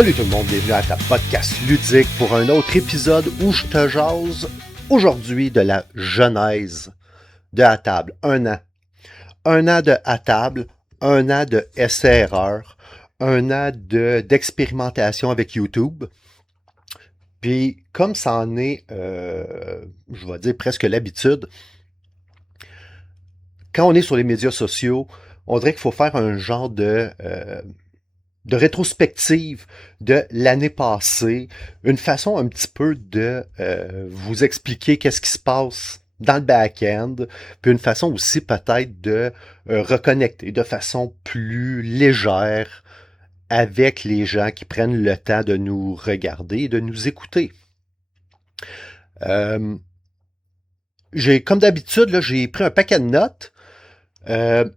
Salut tout le monde, bienvenue à ta podcast ludique pour un autre épisode où je te jase aujourd'hui de la genèse de À Table. Un an. Un an de À Table, un an de essai-erreur, un an d'expérimentation avec YouTube. Puis comme ça en est, je vais dire presque l'habitude, quand on est sur les médias sociaux, on dirait qu'il faut faire un genre de rétrospective de l'année passée, une façon un petit peu de vous expliquer qu'est-ce qui se passe dans le back-end, puis une façon aussi peut-être de reconnecter de façon plus légère avec les gens qui prennent le temps de nous regarder et de nous écouter. Euh, comme d'habitude, là, j'ai pris un paquet de notes. Euh,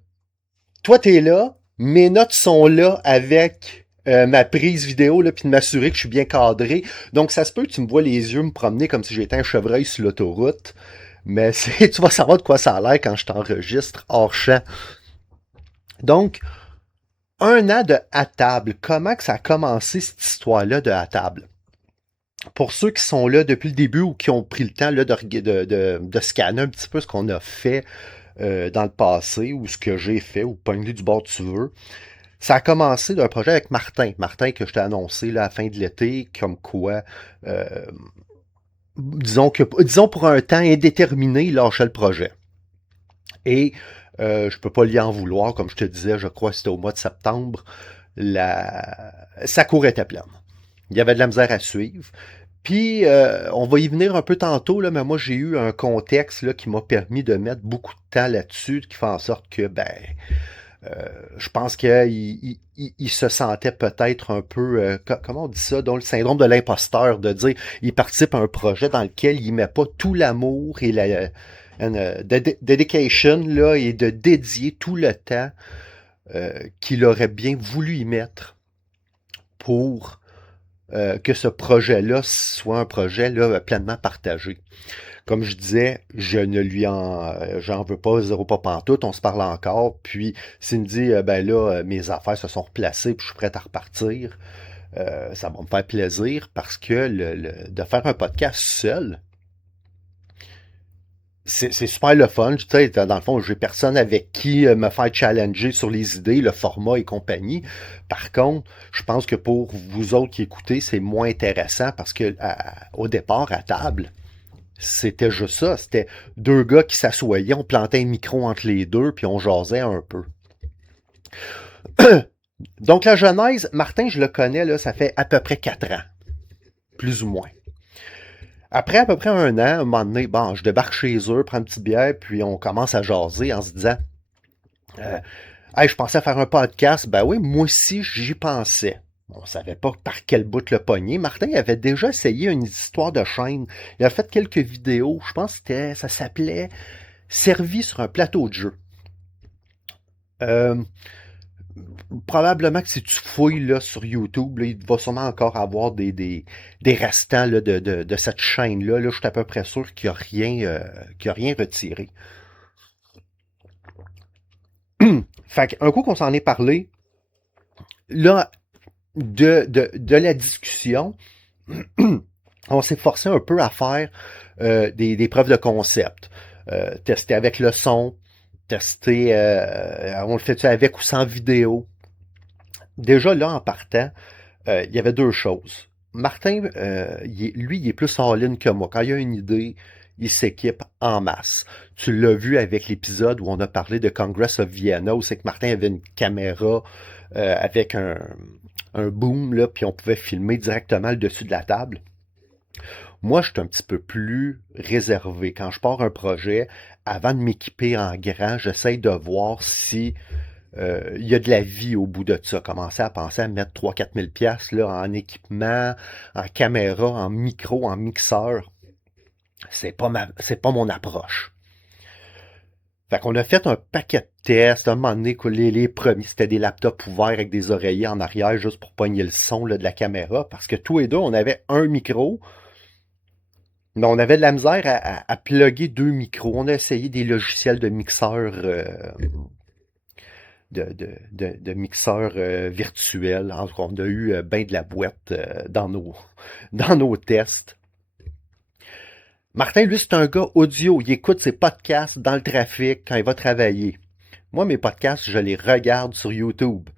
Toi, t'es là, mes notes sont là avec ma prise vidéo, là, puis de m'assurer que je suis bien cadré. Donc, ça se peut que tu me vois les yeux me promener comme si j'étais un chevreuil sur l'autoroute. Mais tu vas savoir de quoi ça a l'air quand je t'enregistre hors champ. Donc, un an de À Table. Comment que ça a commencé cette histoire-là de À Table? Pour ceux qui sont là depuis le début ou qui ont pris le temps là, de scanner un petit peu ce qu'on a fait dans le passé ou ce que j'ai fait ou pogner du bord tu veux. Ça a commencé d'un projet avec Martin. Martin que je t'ai annoncé là, à la fin de l'été, comme quoi, euh, disons pour un temps indéterminé, il lâchait le projet. Et je peux pas lui en vouloir, comme je te disais, je crois que c'était au mois de septembre, sa cour était pleine. Il y avait de la misère à suivre. Puis, on va y venir un peu tantôt, là, mais moi, j'ai eu un contexte là, qui m'a permis de mettre beaucoup de temps là-dessus, qui fait en sorte que, je pense qu'il se sentait peut-être un peu, comment on dit ça, donc le syndrome de l'imposteur, de dire il participe à un projet dans lequel il met pas tout l'amour et la dedication là, et de dédier tout le temps qu'il aurait bien voulu y mettre pour que ce projet-là soit un projet là, pleinement partagé. Comme je disais, j'en veux pas, zéro pas pantoute, on se parle encore, puis s'il me dit, ben là, mes affaires se sont replacées, puis je suis prêt à repartir, ça va me faire plaisir, parce que de faire un podcast seul, c'est super le fun, tu sais, dans le fond, j'ai personne avec qui me faire challenger sur les idées, le format et compagnie. Par contre, je pense que pour vous autres qui écoutez, c'est moins intéressant, parce que au départ, à table, c'était juste ça. C'était deux gars qui s'assoyaient, on plantait un micro entre les deux, puis on jasait un peu. Donc, la genèse, Martin, je le connais, là, ça fait à peu près 4 ans, plus ou moins. Après à peu près un an, un moment donné, bon, je débarque chez eux, prends une petite bière, puis on commence à jaser en se disant euh, hey, je pensais faire un podcast. Ben oui, moi aussi, j'y pensais. On savait pas par quel bout le pogner. Martin avait déjà essayé une histoire de chaîne. Il a fait quelques vidéos. Je pense que ça s'appelait Servi sur un plateau de jeu. Euh, Probablement que si tu fouilles là, sur YouTube, là, il va sûrement encore avoir des restants là, de cette chaîne-là. Là, je suis à peu près sûr qu'il y a rien retiré. Fait qu'un coup qu'on s'en est parlé, là, de la discussion, on s'est forcé un peu à faire des preuves de concept. Tester avec le son, tester, on le fait avec ou sans vidéo. Déjà là, en partant, il y avait deux choses. Martin, lui, il est plus en ligne que moi. Quand il a une idée, il s'équipe en masse. Tu l'as vu avec l'épisode où on a parlé de Congress of Vienna, où c'est que Martin avait une caméra avec un boom, là, puis on pouvait filmer directement le dessus de la table. Moi, je suis un petit peu plus réservé. Quand je pars un projet, avant de m'équiper en grand, j'essaye de voir si il y a de la vie au bout de ça. Commencer à penser à mettre 3 000 à 4 000 là, en équipement, en caméra, en micro, en mixeur. C'est pas mon approche. Fait qu'on a fait un paquet de tests. À un moment donné, les premiers, c'était des laptops ouverts avec des oreillers en arrière juste pour pogner le son là, de la caméra. Parce que tous les deux, on avait un micro, mais on avait de la misère à plugger deux micros. On a essayé des logiciels de mixeur de mixeurs virtuels. En tout cas, on a eu bien de la boîte dans nos tests. Martin, lui, c'est un gars audio. Il écoute ses podcasts dans le trafic quand il va travailler. Moi, mes podcasts, je les regarde sur YouTube.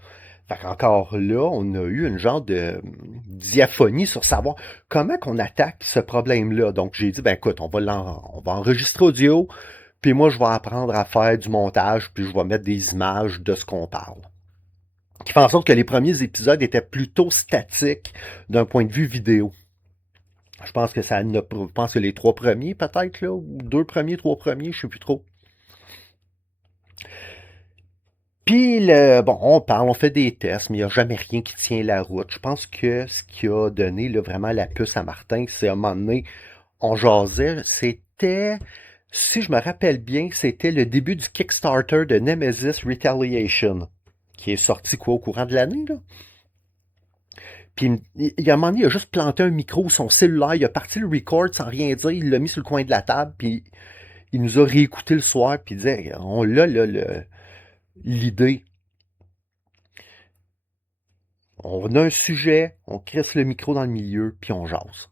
Fait qu'encore là, on a eu une genre de diaphonie sur savoir comment qu'on attaque ce problème-là. Donc, j'ai dit, ben écoute, on va enregistrer audio, puis moi, je vais apprendre à faire du montage, puis je vais mettre des images de ce qu'on parle. Qui fait en sorte que les premiers épisodes étaient plutôt statiques d'un point de vue vidéo. Je pense que je pense que les trois premiers, peut-être, là, ou deux premiers, trois premiers, je sais plus trop. Puis, bon, on parle, on fait des tests, mais il n'y a jamais rien qui tient la route. Je pense que ce qui a donné là, vraiment la puce à Martin, c'est à un moment donné, on jasait, c'était, si je me rappelle bien, c'était le début du Kickstarter de Nemesis Retaliation, qui est sorti quoi au courant de l'année, là? Puis, il y a un moment donné, il a juste planté un micro, son cellulaire, il a parti le record sans rien dire, il l'a mis sur le coin de la table, puis il nous a réécouté le soir, puis il disait, on l'a, là, l'idée. On a un sujet, on crisse le micro dans le milieu, puis on jase.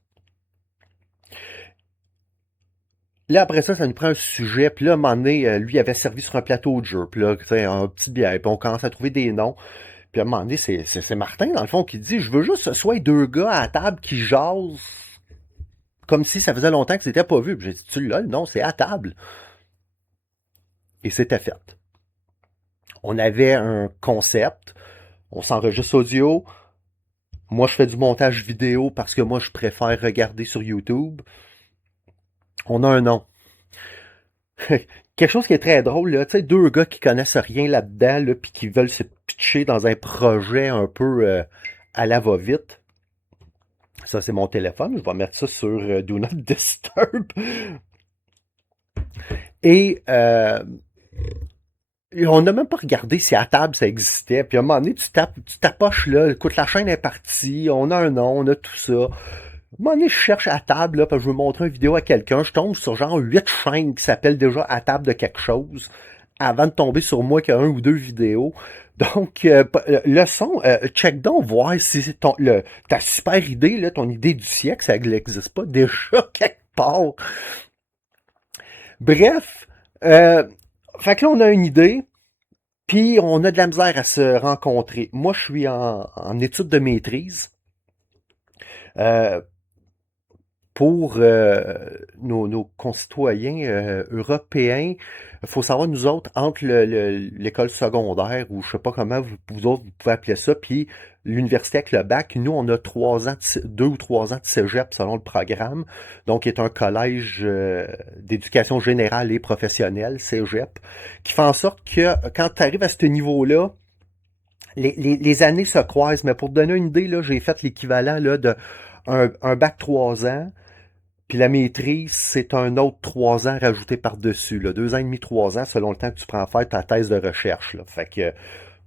Là, après ça, ça nous prend un sujet, puis là, à un moment donné, lui, il avait servi sur un plateau de jeu, puis là, un petit bière, puis on commence à trouver des noms. Puis à un moment donné, c'est Martin, dans le fond, qui dit, je veux juste que ce soit deux gars à la table qui jasent, comme si ça faisait longtemps que c'était pas vu. Puis j'ai dit, tu l'as, non, c'est à table. Et c'était fait. On avait un concept, on s'enregistre audio, moi, je fais du montage vidéo parce que moi, je préfère regarder sur YouTube. On a un nom. Quelque chose qui est très drôle, là, tu sais, deux gars qui connaissent rien là-dedans, là, puis qui veulent se pitcher dans un projet un peu à la va-vite. Ça, c'est mon téléphone. Je vais mettre ça sur Do Not Disturb. Et on n'a même pas regardé si à table ça existait. Puis à un moment donné, tu tapoches là, écoute, la chaîne est partie, on a un nom, on a tout ça. À un moment donné, je cherche à table, là, parce que je veux montrer une vidéo à quelqu'un. Je tombe sur genre 8 chaînes qui s'appellent déjà à table de quelque chose, avant de tomber sur moi qui a un ou deux vidéos. Donc, le son, check donc, voir si c'est ta super idée, là, ton idée du siècle, ça n'existe pas déjà quelque part. Bref, fait que là, on a une idée, puis on a de la misère à se rencontrer. Moi, je suis en études de maîtrise. Euh, pour nos concitoyens européens, il faut savoir, nous autres, entre l'école secondaire, ou je sais pas comment vous autres vous pouvez appeler ça, puis l'université avec le bac, nous, on a 3 ans, 2 ou 3 ans de cégep selon le programme, donc il est un collège d'éducation générale et professionnelle, cégep, qui fait en sorte que quand tu arrives à ce niveau-là, les années se croisent, mais pour te donner une idée, là, j'ai fait l'équivalent là, de un bac 3 ans, puis la maîtrise, c'est un autre 3 ans rajouté par-dessus, là, 2 ans et demi, 3 ans, selon le temps que tu prends à faire ta thèse de recherche. Là. Fait que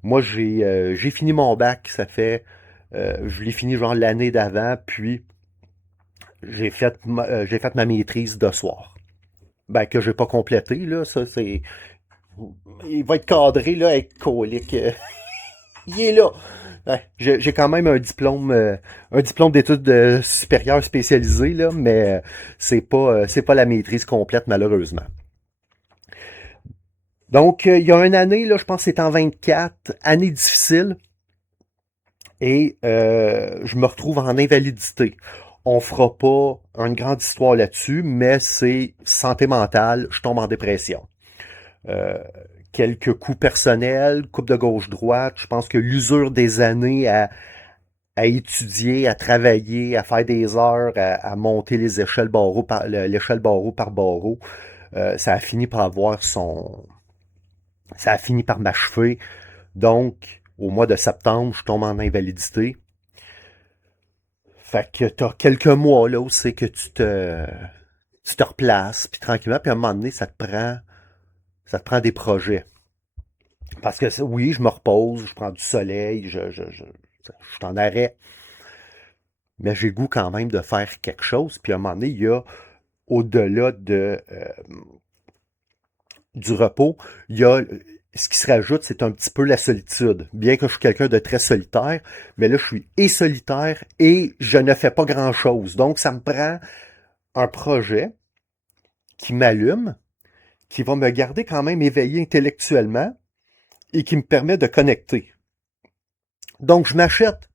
moi, j'ai fini mon bac, je l'ai fini genre l'année d'avant, puis j'ai fait ma maîtrise de soir. Ben, que j'ai pas complété, là, ça, c'est... Il va être cadré, là, avec colique. Il est là. Ouais, j'ai quand même un diplôme d'études supérieures spécialisées, là, mais c'est pas la maîtrise complète, malheureusement. Donc, il y a une année, là, je pense que c'est en 24, année difficile, et je me retrouve en invalidité. On fera pas une grande histoire là-dessus, mais c'est santé mentale, je tombe en dépression. Euh, Quelques coups personnels, coupe de gauche-droite, je pense que l'usure des années à étudier, à travailler, à faire des heures, à monter les échelles barreau par l'échelle barreau par barreau, ça a fini par ça a fini par m'achever. Donc, au mois de septembre, je tombe en invalidité. Fait que t'as quelques mois là où c'est que tu te replaces, puis tranquillement, puis à un moment donné, ça te prend des projets. Parce que oui, je me repose, je prends du soleil, je suis en arrêt, mais j'ai le goût quand même de faire quelque chose. Puis à un moment donné, il y a au-delà du repos, il y a ce qui se rajoute, c'est un petit peu la solitude. Bien que je suis quelqu'un de très solitaire, mais là, je suis et solitaire et je ne fais pas grand-chose. Donc, ça me prend un projet qui m'allume, qui va me garder quand même éveillé intellectuellement et qui me permet de connecter. Donc, je m'achète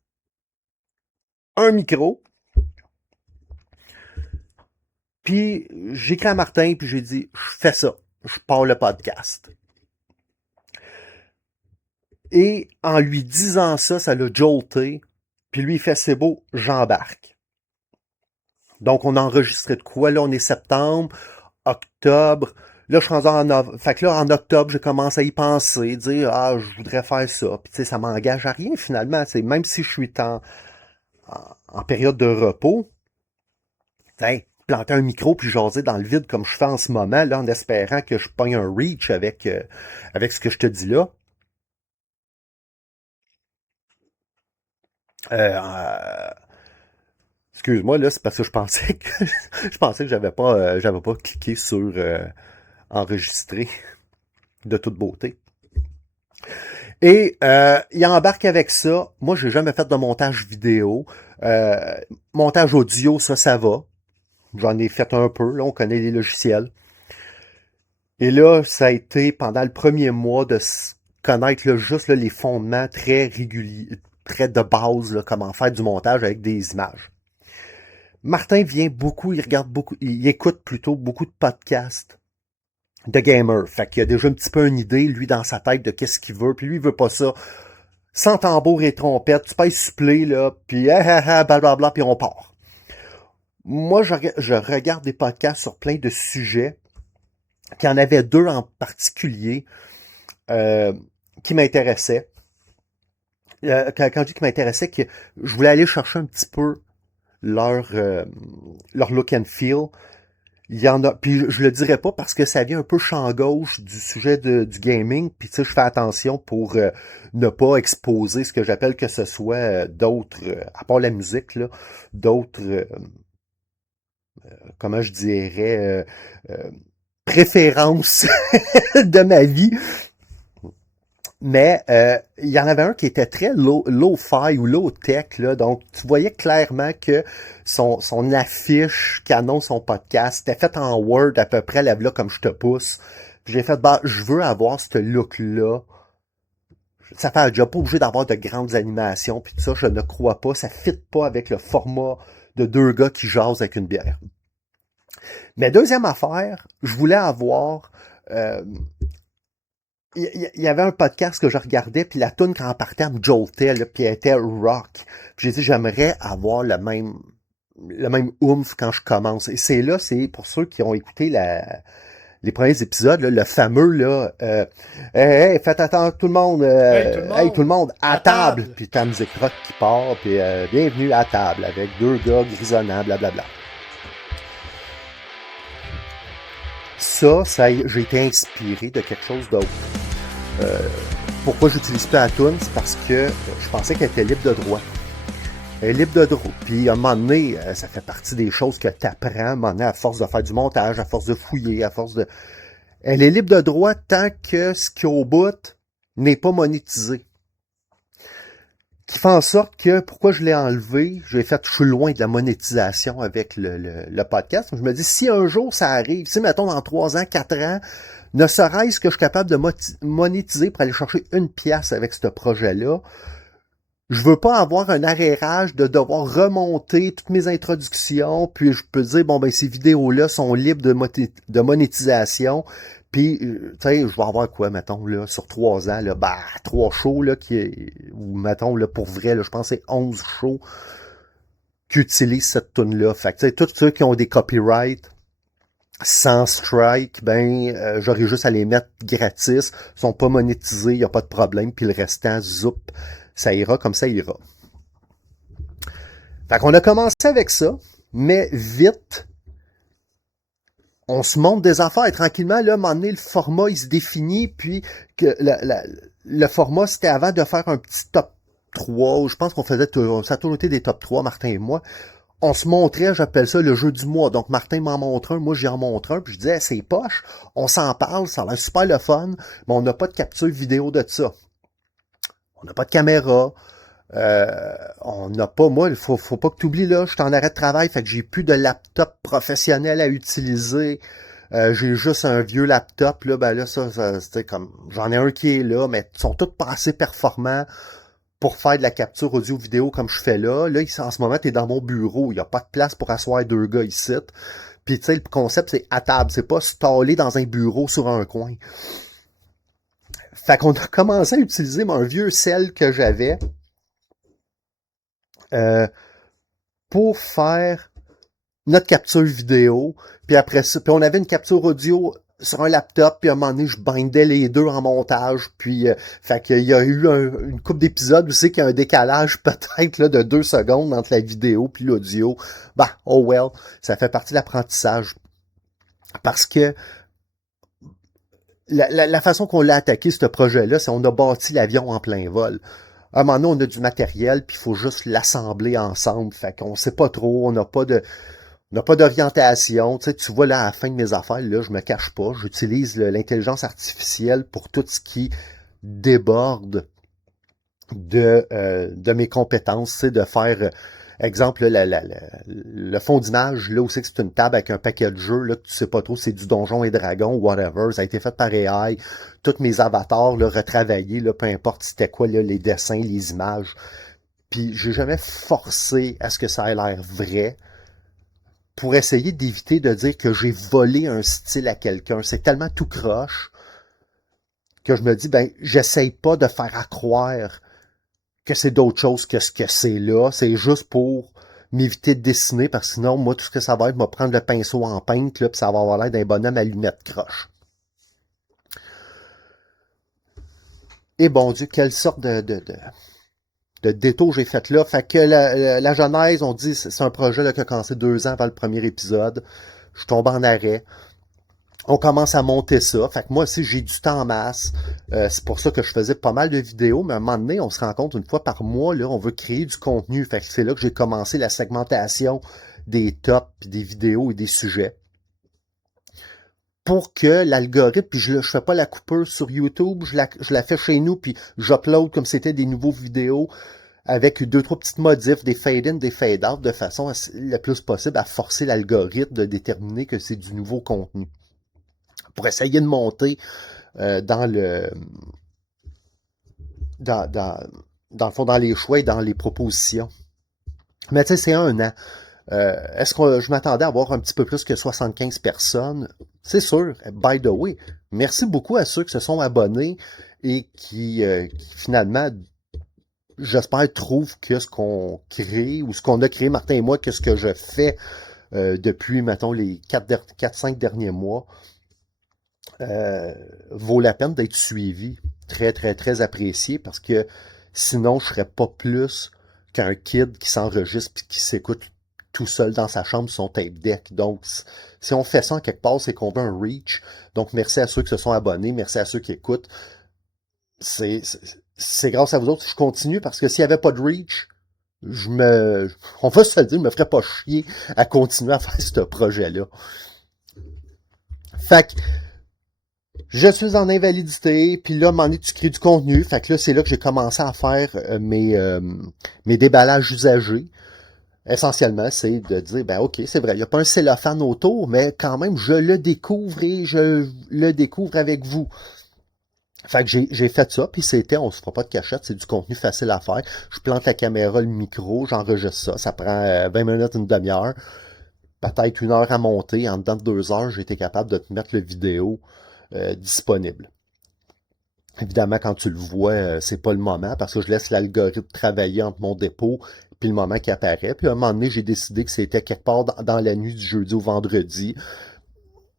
un micro, puis j'écris à Martin, puis j'ai dit, je fais ça, je pars le podcast. Et en lui disant ça, ça l'a jolté, puis lui, il fait, c'est beau, j'embarque. Donc, on a enregistré de quoi? Là, on est septembre, octobre. Là, je suis rendu en novembre. Fait que là, en octobre, j'ai commencé à y penser, dire, ah, je voudrais faire ça. Puis, tu sais, ça m'engage à rien, finalement. C'est même si je suis en période de repos, hey, planter un micro puis jaser dans le vide comme je fais en ce moment, là, en espérant que je pogne un reach avec ce que je te dis là. Euh, Excuse-moi, là, c'est parce que je pensais que j'avais pas cliqué sur enregistrer de toute beauté. Et il embarque avec ça. Moi, j'ai jamais fait de montage vidéo. Euh, Montage audio, ça va. J'en ai fait un peu. Là, on connaît les logiciels. Et là, ça a été pendant le premier mois de connaître là, juste là, les fondements très réguliers, très de base, là, comment faire du montage avec des images. Martin vient beaucoup, il regarde beaucoup, il écoute plutôt beaucoup de podcasts de gamers. Fait qu'il a déjà un petit peu une idée, lui, dans sa tête, de qu'est-ce qu'il veut. Puis lui, il veut pas ça. Sans tambour et trompette, tu payes supplé, là, puis blablabla, puis on part. Moi, je regarde des podcasts sur plein de sujets, qu'il y en avait deux en particulier euh, qui m'intéressaient. Quand je dis qui m'intéressait, que je voulais aller chercher un petit peu leur look and feel. Il y en a, puis je le dirais pas parce que ça vient un peu champ gauche du sujet du gaming, puis tu sais, je fais attention pour ne pas exposer ce que j'appelle que ce soit d'autres, à part la musique, là, d'autres, comment je dirais, préférences de ma vie. Mais il y en avait un qui était très low-fi ou low-tech, là, donc tu voyais clairement que son affiche qui annonce son podcast était faite en Word à peu près là comme je te pousse. Puis j'ai fait, bah, je veux avoir ce look-là. Ça fait déjà pas obligé d'avoir de grandes animations, puis tout ça, je ne crois pas, ça fit pas avec le format de deux gars qui jasent avec une bière. Mais deuxième affaire, je voulais avoir... euh, il y avait un podcast que je regardais, puis la tune quand elle partait, elle me joltait, là, puis elle était rock. Puis j'ai dit, j'aimerais avoir le même oomph quand je commence. Et c'est pour ceux qui ont écouté les premiers épisodes, là, le fameux, là, hey, faites attendre tout le monde, hey, tout le monde, à table. Puis ta musique rock qui part, puis bienvenue à table, avec deux gars grisonnants, blablabla. J'ai été inspiré de quelque chose d'autre. Pourquoi j'utilise pas la tune, c'est parce que je pensais qu'elle était libre de droit. Elle est libre de droit. Puis à un moment donné, ça fait partie des choses que tu apprends, à un moment donné, à force de faire du montage, à force de fouiller, à force de... Elle est libre de droit tant que ce qui est au bout n'est pas monétisé. Qui fait en sorte que, pourquoi je l'ai enlevé, je suis loin de la monétisation avec le podcast. Je me dis, si un jour ça arrive, si mettons dans 3 ans, 4 ans, ne serait-ce que je suis capable de monétiser pour aller chercher une pièce avec ce projet-là, je veux pas avoir un arrérage de devoir remonter toutes mes introductions, puis je peux dire, bon, ben, ces vidéos-là sont libres de monétisation, puis, tu sais, je vais avoir quoi, mettons, là, sur 3 ans, là, bah, 3 shows, là, ou, mettons, là, pour vrai, là, je pense que c'est 11 shows qui utilisent cette tune-là. Fait que, tu sais, tous ceux qui ont des copyrights, sans strike, ben, j'aurais juste à les mettre gratis, ils sont pas monétisés, y a pas de problème, puis le restant, zoup, ça ira comme ça ira. Fait qu'on a commencé avec ça, mais vite, on se montre des affaires et tranquillement, là, à un moment donné, le format, il se définit, puis que le format, c'était avant de faire un petit top 3, je pense qu'on faisait, ça a toujours été des top 3, Martin et moi. on se montrait, j'appelle ça le jeu du mois. Donc, Martin m'en montre un, moi j'y en montre un, puis je disais, c'est poche, on s'en parle, ça a l'air super le fun, mais on n'a pas de capture vidéo de ça. On n'a pas de caméra, on n'a pas, moi, il faut pas que tu oublies, là, je suis en arrêt de travail, fait que j'ai plus de laptop professionnel à utiliser. J'ai juste un vieux laptop, là, ben là, ça c'était comme, j'en ai un qui est là, mais ils sont tous pas assez performants pour faire de la capture audio-vidéo comme je fais là. Là, en ce moment, t'es dans mon bureau, il n'y a pas de place pour asseoir deux gars ici. Puis, tu sais, le concept, c'est à table, c'est pas stallé dans un bureau sur un coin. Fait qu'on a commencé à utiliser un vieux sel que j'avais euh, pour faire notre capture vidéo, puis après ça, puis on avait une capture audio sur un laptop, puis à un moment donné, je bindais les deux en montage, puis fait qu'il y a eu une couple d'épisodes où c'est qu'il y a un décalage peut-être là, de 2 secondes entre la vidéo puis l'audio. Bah, oh well, ça fait partie de l'apprentissage. Parce que la façon qu'on l'a attaqué, ce projet-là, c'est qu'on a bâti l'avion en plein vol. À un moment donné, on a du matériel, puis il faut juste l'assembler ensemble. Fait qu'on sait pas trop, on n'a pas d'orientation. Tu sais, tu vois, là, à la fin de mes affaires, là, je me cache pas. J'utilise l'intelligence artificielle pour tout ce qui déborde de mes compétences. Tu sais, de faire, exemple, le fond d'image, là, où c'est que c'est une table avec un paquet de jeux, là, que tu sais pas trop, c'est du Donjon et Dragon, whatever. Ça a été fait par AI. Tous mes avatars, là, retravaillés, là, peu importe c'était quoi, là, les dessins, les images. Puis, j'ai jamais forcé à ce que ça ait l'air vrai, pour essayer d'éviter de dire que j'ai volé un style à quelqu'un. C'est tellement tout croche que je me dis, ben, j'essaye pas de faire à croire que c'est d'autre chose que ce que c'est là. C'est juste pour m'éviter de dessiner, parce que sinon, moi, tout ce que ça va être, me prendre le pinceau en peintre, là, puis ça va avoir l'air d'un bonhomme à lunettes croche. Et bon Dieu, quelle sorte de détour j'ai fait là. Fait que la genèse, on dit, c'est un projet là, qui a commencé 2 ans avant le premier épisode. Je tombe en arrêt. On commence à monter ça. Fait que moi aussi, j'ai du temps en masse. C'est pour ça que je faisais pas mal de vidéos, mais à un moment donné, on se rend compte une fois par mois, là, on veut créer du contenu. Fait que c'est là que j'ai commencé la segmentation des tops, des vidéos et des sujets. Pour que l'algorithme, puis je fais pas la coupure sur YouTube, je la fais chez nous, puis j'upload comme c'était des nouveaux vidéos avec 2, 3 petites modifs, des fade-in, des fade-out, de façon le plus possible à forcer l'algorithme de déterminer que c'est du nouveau contenu. Pour essayer de monter dans le dans, dans, dans le fond, dans les choix et dans les propositions. Mais tu sais, c'est un an. Est-ce que je m'attendais à avoir un petit peu plus que 75 personnes? C'est sûr. By the way, merci beaucoup à ceux qui se sont abonnés et qui finalement, j'espère, trouvent que ce qu'on crée ou ce qu'on a créé, Martin et moi, que ce que je fais depuis, mettons, les 4-5 derniers mois, vaut la peine d'être suivi. Très, très, très apprécié, parce que sinon, je serais pas plus qu'un kid qui s'enregistre et qui s'écoute tout seul dans sa chambre sur son tape deck. Donc, si on fait ça en quelque part, c'est qu'on veut un reach. Donc, merci à ceux qui se sont abonnés, merci à ceux qui écoutent. C'est grâce à vous autres que je continue, parce que s'il n'y avait pas de reach, on va se le dire, je me ferais pas chier à continuer à faire ce projet-là. Fait que, je suis en invalidité, puis là, à un moment donné, tu crées du contenu. Fait que là, c'est là que j'ai commencé à faire mes déballages usagés. Essentiellement, c'est de dire, ben ok, c'est vrai, il n'y a pas un cellophane autour, mais quand même, je le découvre et je le découvre avec vous. Fait que j'ai fait ça, puis c'était, on se fera pas de cachette, c'est du contenu facile à faire. Je plante la caméra, le micro, j'enregistre ça prend 20 minutes, une demi-heure, peut-être 1 heure à monter. En dedans de 2 heures, j'ai été capable de te mettre le vidéo disponible. Évidemment, quand tu le vois, c'est pas le moment, parce que je laisse l'algorithme travailler entre mon dépôt puis le moment qui apparaît. Puis à un moment donné, j'ai décidé que c'était quelque part dans la nuit du jeudi au vendredi.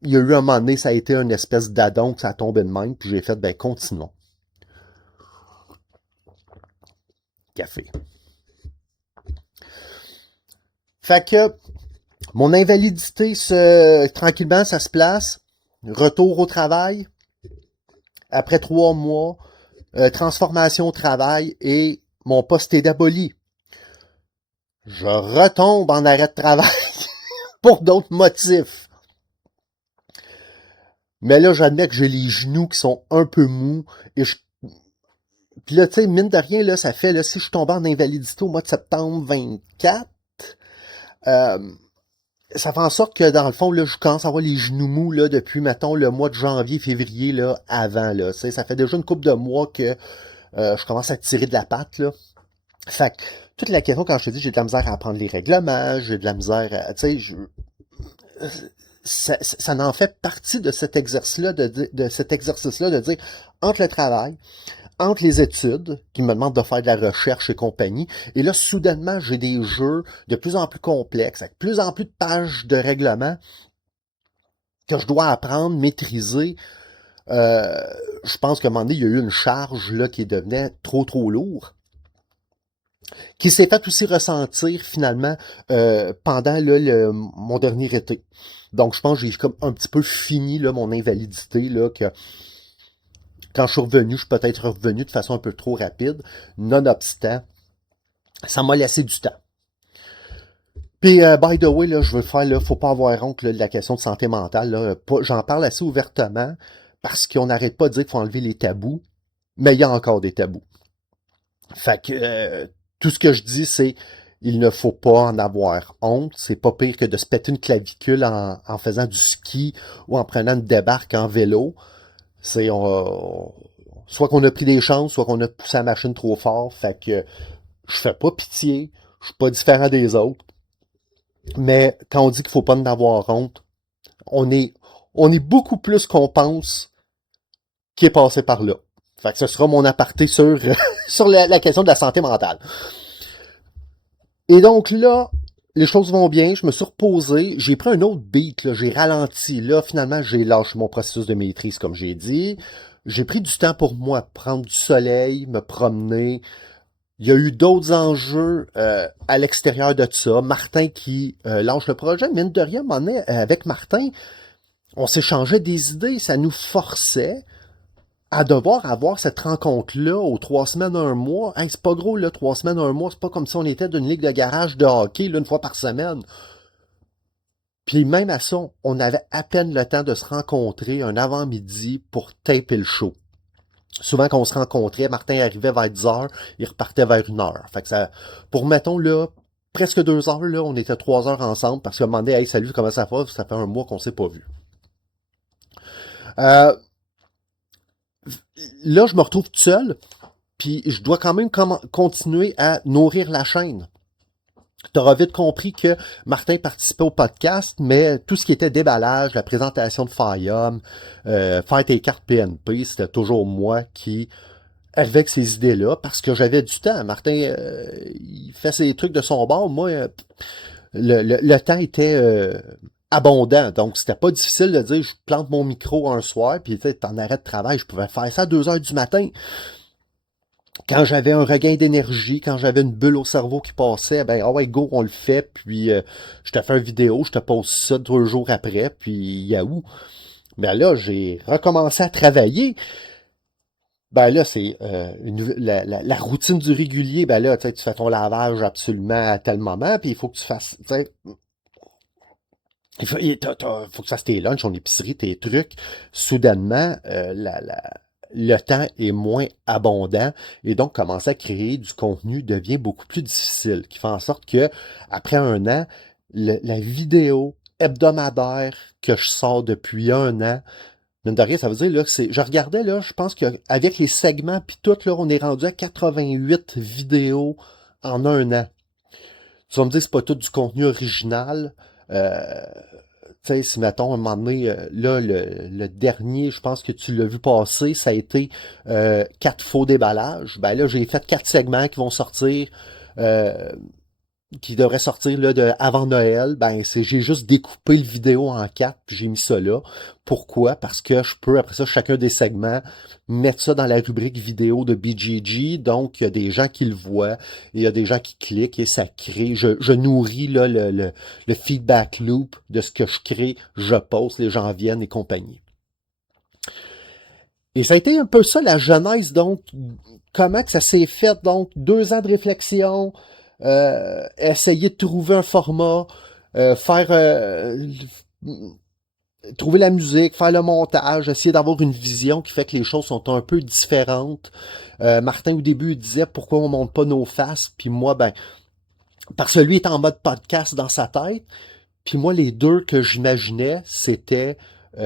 Il y a eu un moment donné, ça a été une espèce d'addon que ça a tombé de même, puis j'ai fait, ben continuons. Café. Fait que mon invalidité, tranquillement, ça se place. Retour au travail. Après 3 mois, transformation au travail et mon poste est aboli. je retombe en arrêt de travail pour d'autres motifs. Mais là, j'admets que j'ai les genoux qui sont un peu mous et je puis là, tu sais, mine de rien, là, ça fait, là, si je tombais en invalidité au mois de septembre 24, euh, ça fait en sorte que, dans le fond, là, je commence à avoir les genoux mous, là, depuis, mettons, le mois de janvier, février, là, avant, là. Tu sais, ça fait déjà une couple de mois que je commence à tirer de la patte, là. Fait que, toute la question, quand je te dis, j'ai de la misère à apprendre les règlements, j'ai de la misère à, tu sais, ça en fait partie de cet exercice-là, de cet exercice-là, de dire, entre le travail, entre les études, qui me demandent de faire de la recherche et compagnie, et là, soudainement, j'ai des jeux de plus en plus complexes, avec plus en plus de pages de règlement que je dois apprendre, maîtriser. Euh, je pense qu'à un moment donné, il y a eu une charge là, qui devenait trop lourd, qui s'est fait aussi ressentir finalement pendant là, mon dernier été. Donc, je pense que j'ai comme un petit peu fini là, mon invalidité, là, que quand je suis revenu, je suis peut-être revenu de façon un peu trop rapide. Nonobstant, ça m'a laissé du temps. Puis, by the way, là, je veux le faire, là, faut pas avoir honte là, de la question de santé mentale. Là. J'en parle assez ouvertement parce qu'on n'arrête pas de dire qu'il faut enlever les tabous, mais il y a encore des tabous. Fait que tout ce que je dis, c'est il ne faut pas en avoir honte. C'est pas pire que de se péter une clavicule en faisant du ski ou en prenant une débarque en vélo. C'est soit qu'on a pris des chances, soit qu'on a poussé la machine trop fort. Fait que je fais pas pitié. Je suis pas différent des autres. Mais quand on dit qu'il faut pas en avoir honte, on est, on est beaucoup plus qu'on pense qui est passé par là. Fait que ce sera mon aparté sur, sur la question de la santé mentale. Et donc là, les choses vont bien, je me suis reposé, j'ai pris un autre beat, là, j'ai ralenti. Là, finalement, j'ai lâché mon processus de maîtrise, comme j'ai dit. J'ai pris du temps pour moi, prendre du soleil, me promener. Il y a eu d'autres enjeux à l'extérieur de ça. Martin qui lance le projet, mine de rien, avec Martin, on s'échangeait des idées, ça nous forçait à devoir avoir cette rencontre-là aux 3 semaines, un mois. Hey, c'est pas gros, là, 3 semaines, un mois, c'est pas comme si on était d'une ligue de garage de hockey, là, une fois par semaine. Puis même à ça, on avait à peine le temps de se rencontrer un avant-midi pour taper le show. Souvent, quand on se rencontrait, Martin arrivait vers 10 heures, il repartait vers 1 heure. Fait que ça, pour, mettons, là, presque 2 heures, là, on était 3 heures ensemble parce qu'à un moment donné, hey, salut, comment ça va? Ça fait un mois qu'on s'est pas vu. Euh, là, je me retrouve tout seul, puis je dois quand même continuer à nourrir la chaîne. Tu auras vite compris que Martin participait au podcast, mais tout ce qui était déballage, la présentation de Fireum, faire tes cartes PNP, c'était toujours moi qui avec ces idées-là parce que j'avais du temps. Martin, il fait ses trucs de son bord. Moi, le temps était abondant. Donc, c'était pas difficile de dire je plante mon micro un soir, puis tu sais, t'en arrêt de travail. Je pouvais faire ça à 2 heures du matin. Quand j'avais un regain d'énergie, quand j'avais une bulle au cerveau qui passait, ben, ah ouais, go, on le fait, puis je te fais une vidéo, je te pose ça 2 jours après, puis Yahoo. Ben là, j'ai recommencé à travailler. Ben là, c'est la routine du régulier. Ben là, tu sais, tu fais ton lavage absolument à tel moment, puis il faut que tu fasses, tu sais, faut que tu fasses tes lunchs, ton épicerie, tes trucs. Soudainement, le temps est moins abondant et donc commencer à créer du contenu devient beaucoup plus difficile, qui fait en sorte que après un an, la vidéo hebdomadaire que je sors depuis un an, mine de rien, ça veut dire là, je regardais là, je pense qu'avec les segments puis tout là, on est rendu à 88 vidéos en un an. Tu vas me dire que c'est pas tout du contenu original. Euh, Tu sais, si mettons, à un moment donné, là, le dernier, je pense que tu l'as vu passer, ça a été 4 faux déballages. Ben là, j'ai fait 4 segments qui vont sortir, euh, qui devraient sortir là, avant Noël. Ben, j'ai juste découpé le vidéo en 4, puis j'ai mis ça là. Pourquoi? Parce que je peux, après ça, chacun des segments, mettre ça dans la rubrique vidéo de BGG. Donc, il y a des gens qui le voient, et il y a des gens qui cliquent, et ça crée, je nourris là, le feedback loop de ce que je crée, je poste, les gens viennent et compagnie. Et ça a été un peu ça la genèse, donc, comment que ça s'est fait, donc, 2 ans de réflexion, essayer de trouver un format, faire trouver la musique, faire le montage, essayer d'avoir une vision qui fait que les choses sont un peu différentes. Martin, au début, il disait pourquoi on monte pas nos faces, puis moi, ben, parce que lui est en mode podcast dans sa tête, puis moi, les deux que j'imaginais, c'était, tu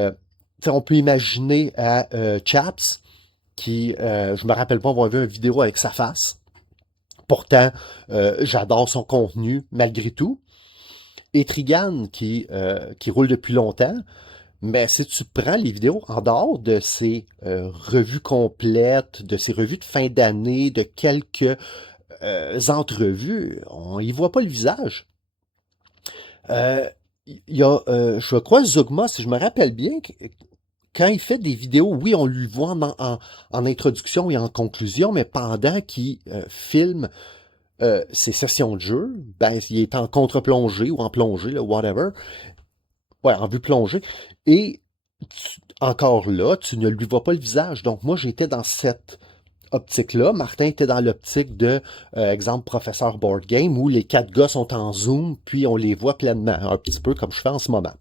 sais, on peut imaginer à Chaps, qui, je me rappelle pas avoir vu une vidéo avec sa face. Pourtant, j'adore son contenu, malgré tout. Et Trigan, qui roule depuis longtemps, mais si tu prends les vidéos en dehors de ces revues complètes, de ces revues de fin d'année, de quelques entrevues, on y voit pas le visage. Il y a, je crois, Zugma, si je me rappelle bien, quand il fait des vidéos, oui, on lui voit en introduction et en conclusion, mais pendant qu'il filme ses sessions de jeu, ben, il est en contre-plongée ou en plongée, là, whatever. Ouais, en vue plongée. Et encore là, tu ne lui vois pas le visage. Donc, moi, j'étais dans cette optique-là. Martin était dans l'optique de, exemple, professeur board game, où les quatre gars sont en zoom, puis on les voit pleinement, un petit peu comme je fais en ce moment.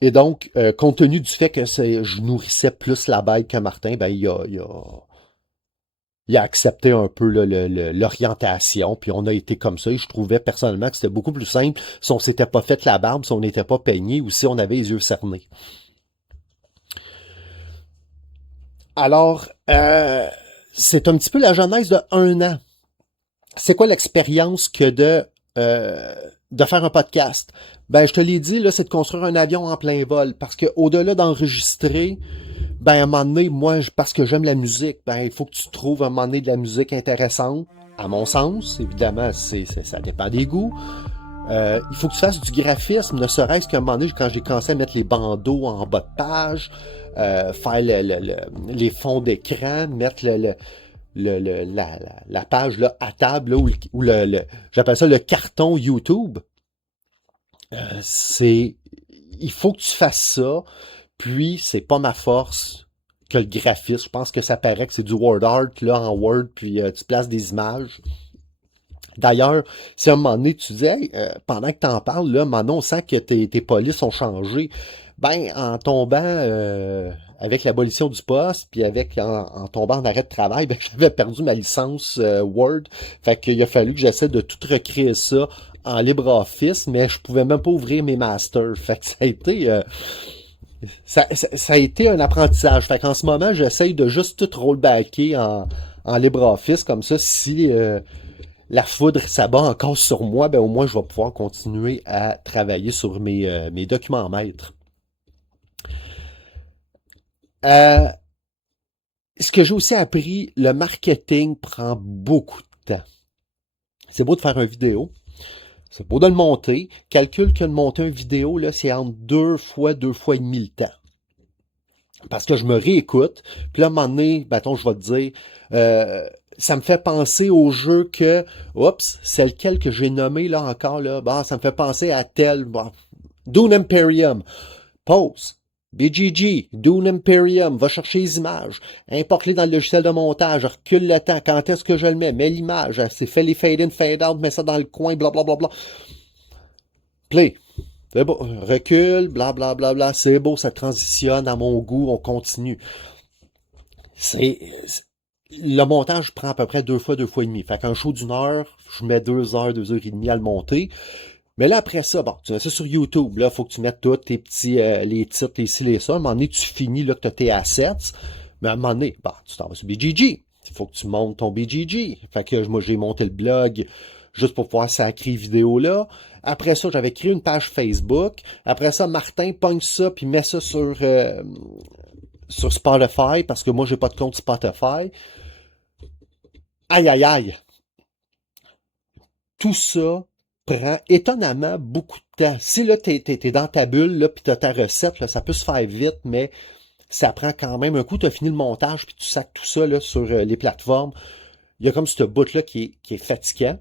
Et donc, compte tenu du fait que je nourrissais plus la bête que Martin, ben, il a accepté un peu là, l'orientation, puis on a été comme ça, et je trouvais personnellement que c'était beaucoup plus simple si on s'était pas fait la barbe, si on n'était pas peigné, ou si on avait les yeux cernés. Alors, c'est un petit peu la genèse de 1 an. C'est quoi l'expérience que de faire un podcast? Ben, je te l'ai dit, là, c'est de construire un avion en plein vol, parce que au-delà d'enregistrer, ben, à un moment donné, moi, parce que j'aime la musique, ben, il faut que tu trouves à un moment donné de la musique intéressante. À mon sens, évidemment, ça dépend des goûts. Il faut que tu fasses du graphisme, ne serait-ce qu'à un moment donné, quand j'ai commencé à mettre les bandeaux en bas de page, faire les fonds d'écran, mettre la page là, à table, là, où j'appelle ça le carton YouTube. C'est, il faut que tu fasses ça. Puis, c'est pas ma force que le graphisme. Je pense que ça paraît que c'est du word art, là, en Word, puis tu places des images. D'ailleurs, si à un moment donné, tu dis, hey, pendant que tu en parles, là, maintenant, on sent que tes polices ont changé. Ben, en tombant avec l'abolition du poste, puis en tombant en arrêt de travail, ben, j'avais perdu ma licence Word. Fait qu'il a fallu que j'essaie de tout recréer ça en LibreOffice, mais je pouvais même pas ouvrir mes masters. Fait que ça a été un apprentissage. Fait qu'en ce moment, j'essaye de juste tout rollbacker en LibreOffice, comme ça, si la foudre s'abat encore sur moi, ben au moins je vais pouvoir continuer à travailler sur mes documents maîtres. Euh, Ce que j'ai aussi appris, le marketing prend beaucoup de temps. C'est beau de faire une vidéo, c'est beau de le monter. Calcule que de monter une vidéo, là, c'est entre deux fois et demi le temps. Parce que je me réécoute, puis là, à un moment donné, mettons, je vais te dire, ça me fait penser au jeu que, oups, c'est lequel que j'ai nommé là encore, là, bah, ça me fait penser à tel, bah, Dune Imperium. Pause. BGG, Dune Imperium, va chercher les images, importe-les dans le logiciel de montage, recule le temps, quand est-ce que je le mets l'image, c'est fait les fade in, fade out, mets ça dans le coin, blablabla. Bla, bla, bla. Play. C'est beau. Recule, blablabla, bla, bla, bla. C'est beau, ça transitionne à mon goût, on continue. C'est, le montage prend à peu près deux fois et demi. Fait qu'un show d'1 heure, je mets 2 heures et demie à le monter. Mais là, après ça, bon, tu mets ça sur YouTube. Là, il faut que tu mettes tous tes petits, les titres, les ci, les ça. À un moment donné, tu finis, là, que tu as tes assets. Mais à un moment donné, bah, tu t'en vas sur BGG. Il faut que tu montes ton BGG. Fait que moi, j'ai monté le blog juste pour pouvoir sacrer vidéo là. Après ça, j'avais créé une page Facebook. Après ça, Martin pogne ça puis met ça sur Spotify parce que moi, j'ai pas de compte Spotify. Aïe, aïe, aïe. Tout ça prend étonnamment beaucoup de temps. Si là, t'es dans ta bulle, là, puis t'as ta recette, là, ça peut se faire vite, mais ça prend quand même un coup, tu as fini le montage, puis tu sacs tout ça là, sur les plateformes. Il y a comme ce bout-là qui est fatigant.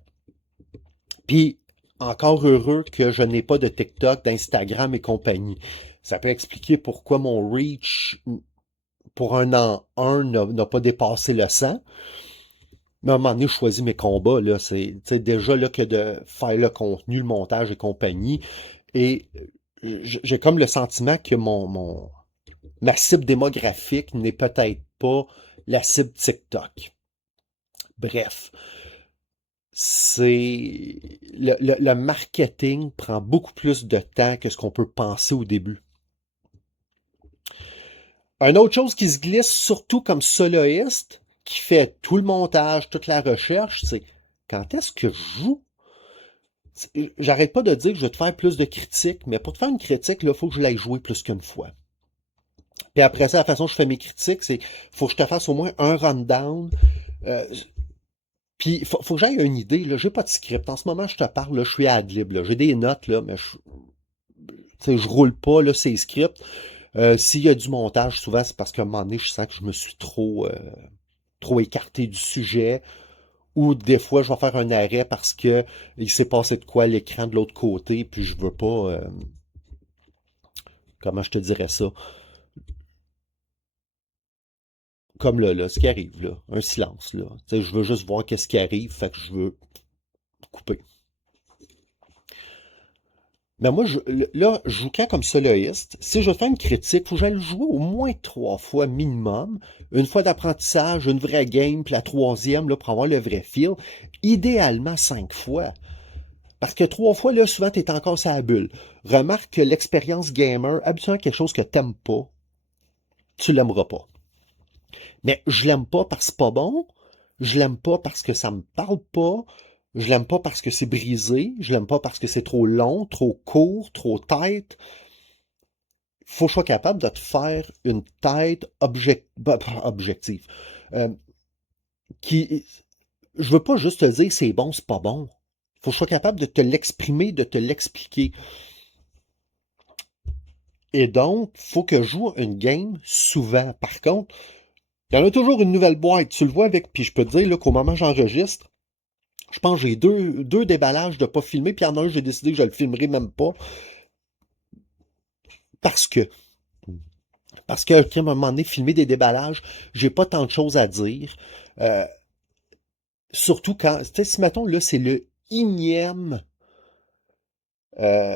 Puis, encore heureux que je n'ai pas de TikTok, d'Instagram et compagnie. Ça peut expliquer pourquoi mon reach pour un an 1 n'a pas dépassé le 100. Mais à un moment donné, je choisis mes combats, là. C'est, tu sais, déjà là que de faire le contenu, le montage et compagnie. Et j'ai comme le sentiment que ma cible démographique n'est peut-être pas la cible TikTok. Bref, le marketing prend beaucoup plus de temps que ce qu'on peut penser au début. Une autre chose qui se glisse, surtout comme soloiste, qui fait tout le montage, toute la recherche, c'est quand est-ce que je joue? J'arrête pas de dire que je vais te faire plus de critiques, mais pour te faire une critique, il faut que je l'aille jouer plus qu'une fois. Puis après ça, la façon dont je fais mes critiques, c'est faut que je te fasse au moins un rundown. Euh, Puis faut que j'aille une idée. Là, j'ai pas de script. En ce moment, je te parle, là, je suis à Adlib. Là. J'ai des notes, là, mais je roule pas là, ces scripts. S'il y a du montage, souvent, c'est parce qu'à un moment donné, je sens que je me suis trop écarté du sujet. Ou des fois, je vais faire un arrêt parce que il s'est passé de quoi à l'écran de l'autre côté, puis je veux pas. Comment je te dirais ça? Comme là, ce qui arrive, là. Un silence, là. Tu sais, je veux juste voir qu'est-ce qui arrive, fait que je veux couper. Mais moi, là, je joue quand comme soloiste. Si je veux faire une critique, il faut que j'aille le jouer au moins 3 fois minimum. Une fois d'apprentissage, une vraie game, puis la troisième, là, pour avoir le vrai feel. Idéalement 5 fois. Parce que 3 fois, là, souvent, tu es encore sur la bulle. Remarque que l'expérience gamer, habituellement, quelque chose que t'aimes pas, tu l'aimeras pas. Mais je l'aime pas parce que c'est pas bon. Je l'aime pas parce que ça me parle pas. Je l'aime pas parce que c'est brisé. Je l'aime pas parce que c'est trop long, trop court, trop tête. Faut que je sois capable de te faire une tête objective. Euh, qui, je veux pas juste te dire c'est bon, c'est pas bon. Faut que je sois capable de te l'exprimer, de te l'expliquer. Et donc, faut que je joue une game souvent. Par contre, il y en a toujours une nouvelle boîte. Tu le vois avec, puis je peux te dire là, qu'au moment où j'enregistre, je pense que j'ai deux déballages de pas filmer, puis il y en a un, j'ai décidé que je le filmerai même pas. Parce que, parce que, à un moment donné, filmer des déballages, j'ai pas tant de choses à dire. Euh, Surtout quand, tu sais, si mettons, là, c'est le énième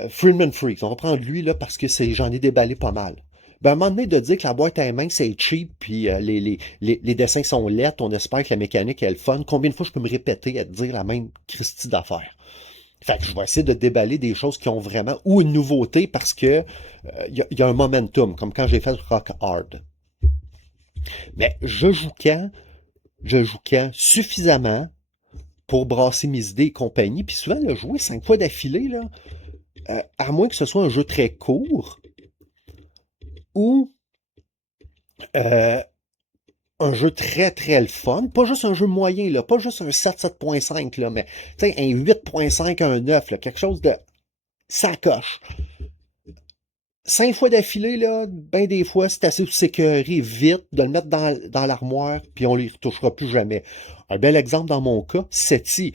Friedman Freaks. On va prendre lui, là, parce que j'en ai déballé pas mal. Ben, à un moment donné, de dire que la boîte à main, c'est cheap, puis les dessins sont laids, on espère que la mécanique est le fun. Combien de fois je peux me répéter à te dire la même Christie d'affaires? Fait que je vais essayer de déballer des choses qui ont vraiment, ou une nouveauté, parce que y a un momentum, comme quand j'ai fait Rock Hard. Mais je joue quand suffisamment pour brasser mes idées et compagnie. Puis souvent, le jouer 5 fois d'affilée, là, à moins que ce soit un jeu très court ou euh, un jeu très très le fun, pas juste un jeu moyen, là, pas juste un 7.5, là, mais un 8.5, un 9, là, quelque chose de sacoche. 5 fois d'affilée, là, ben des fois, c'est assez sécuré vite de le mettre dans l'armoire, puis on ne les retouchera plus jamais. Un bel exemple dans mon cas, SETI.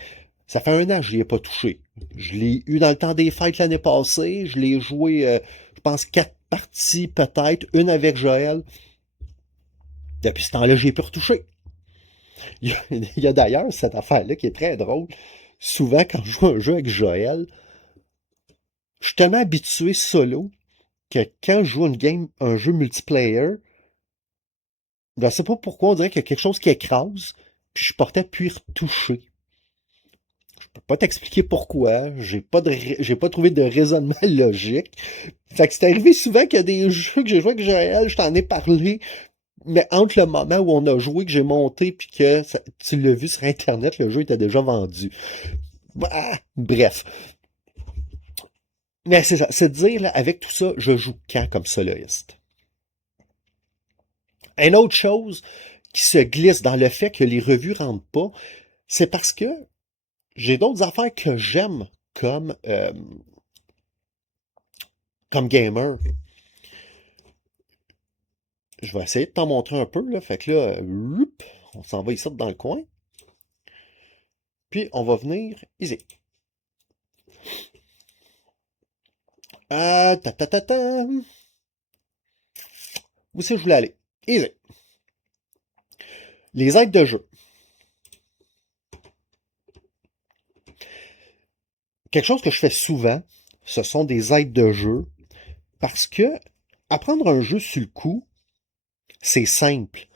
Ça fait 1 an que je n'y ai pas touché. Je l'ai eu dans le temps des fêtes l'année passée. Je l'ai joué, je pense, 4 parties peut-être, une avec Joël. Depuis ce temps-là, j'ai pu retoucher. Il y a d'ailleurs cette affaire-là qui est très drôle. Souvent, quand je joue un jeu avec Joël, je suis tellement habitué solo que quand je joue une game, un jeu multiplayer, je ne sais pas pourquoi on dirait qu'il y a quelque chose qui écrase, puis je portais puis retoucher. Je peux pas t'expliquer pourquoi, j'ai pas trouvé de raisonnement logique. Fait que c'est arrivé souvent qu'il y a des jeux que j'ai joué avec Joël, je t'en ai parlé, mais entre le moment où on a joué, que j'ai monté, puis que tu l'as vu sur Internet, le jeu était déjà vendu. Bref. Mais c'est ça, c'est de dire, là, avec tout ça, je joue quand comme soloiste. Une autre chose qui se glisse dans le fait que les revues rentrent pas, c'est parce que j'ai d'autres affaires que j'aime comme gamer. Je vais essayer de t'en montrer un peu, là. Fait que là, on s'en va ici dans le coin. Puis on va venir ici. Ta ta ta ta. Où c'est que je voulais aller? Ici. Les aides de jeu. quelque chose que je fais souvent, ce sont des aides de jeu, parce que apprendre un jeu sur le coup, c'est simple.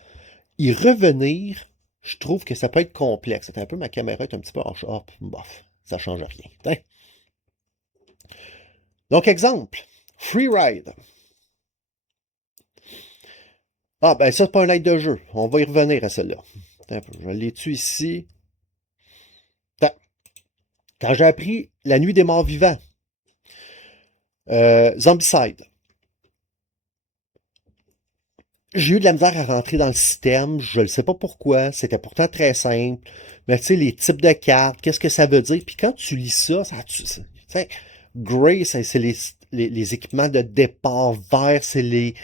Y revenir, je trouve que ça peut être complexe. C'est un peu ma caméra est un petit peu hors, bof, ça change rien. Hein? Donc, exemple, Free Ride. Ah, ben ça, c'est pas un aide de jeu. On va y revenir à celle-là. Attends un peu, je l'ai-tu ici? Attends. Quand j'ai appris La Nuit des Morts Vivants, Zombicide, j'ai eu de la misère à rentrer dans le système. Je ne sais pas pourquoi. C'était pourtant très simple. Mais tu sais, les types de cartes, qu'est-ce que ça veut dire? Puis quand tu lis ça, tu sais, Gray, c'est les équipements de départ. Vert, c'est les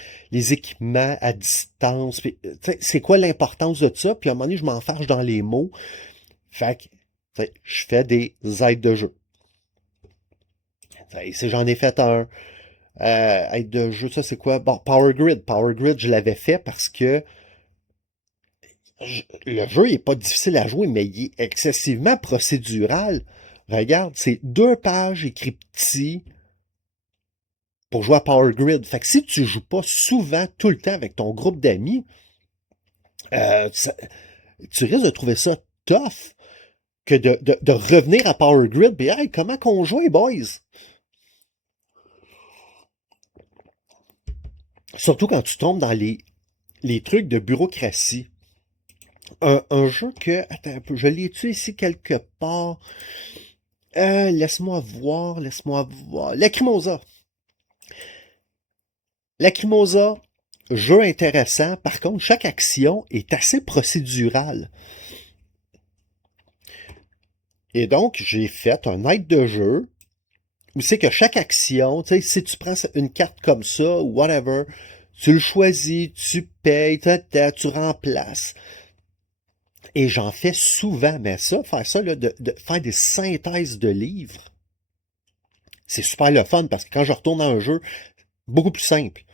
équipements à distance. Puis, tu sais, c'est quoi l'importance de ça? Puis à un moment donné, je m'enfarge dans les mots. Fait que, tu sais, je fais des aides de jeu. Si j'en ai fait un, aide de jeu, ça c'est quoi? Bon, Power Grid. Power Grid, je l'avais fait parce que le jeu est pas difficile à jouer, mais il est excessivement procédural. Regarde, c'est 2 pages écrites petit pour jouer à Power Grid. Fait que si tu joues pas souvent, tout le temps avec ton groupe d'amis, ça- tu risques de trouver ça tough que de revenir à Power Grid. Puis, hey, comment qu'on joue, boys? Surtout quand tu tombes dans les trucs de bureaucratie. Un jeu que, attends un peu, je l'ai-tu ici quelque part? Laisse-moi voir. Lacrimosa. Lacrimosa, jeu intéressant. Par contre, chaque action est assez procédurale. Et donc, j'ai fait un aide de jeu où c'est que chaque action, tu sais, si tu prends une carte comme ça, ou whatever, tu le choisis, tu payes, tu remplaces. Et j'en fais souvent, mais faire ça, là, de faire des synthèses de livres, c'est super le fun parce que quand je retourne dans un jeu, beaucoup plus simple.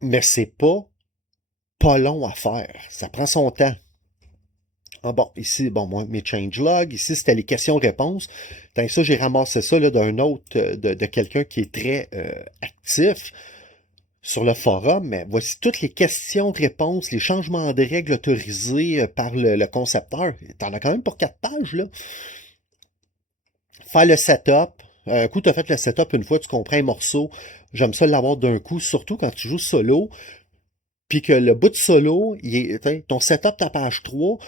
Mais c'est pas long à faire. Ça prend son temps. Ah bon, ici, bon, moi, mes changelogs, ici, c'était les questions-réponses. Dans ça, j'ai ramassé ça là, d'un autre, de quelqu'un qui est très actif sur le forum. Mais voici toutes les questions-réponses, les changements de règles autorisés par le concepteur. T'en as quand même pour 4 pages, là. Faire le setup. Un coup, tu as fait le setup une fois, tu comprends un morceau. J'aime ça l'avoir d'un coup, surtout quand tu joues solo. Puis que le bout de solo, ton setup, ta page 3,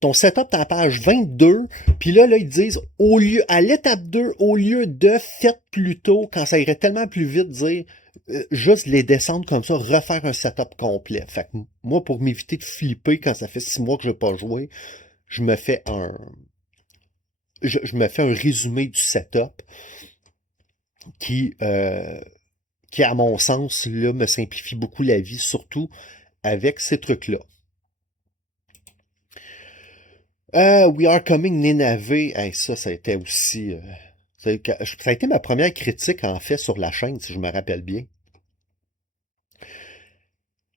ton setup, ta page 22, puis là, ils disent, à l'étape 2, au lieu de faites plus tôt, quand ça irait tellement plus vite, dire, juste les descendre comme ça, refaire un setup complet. Fait que moi, pour m'éviter de flipper quand ça fait 6 mois que je n'ai pas joué, je me fais je me fais un résumé du setup qui, euh, qui, à mon sens, là, me simplifie beaucoup la vie, surtout avec ces trucs-là. We Are Coming Ninavé, hey, ça a été aussi... ça a été ma première critique, en fait, sur la chaîne, si je me rappelle bien.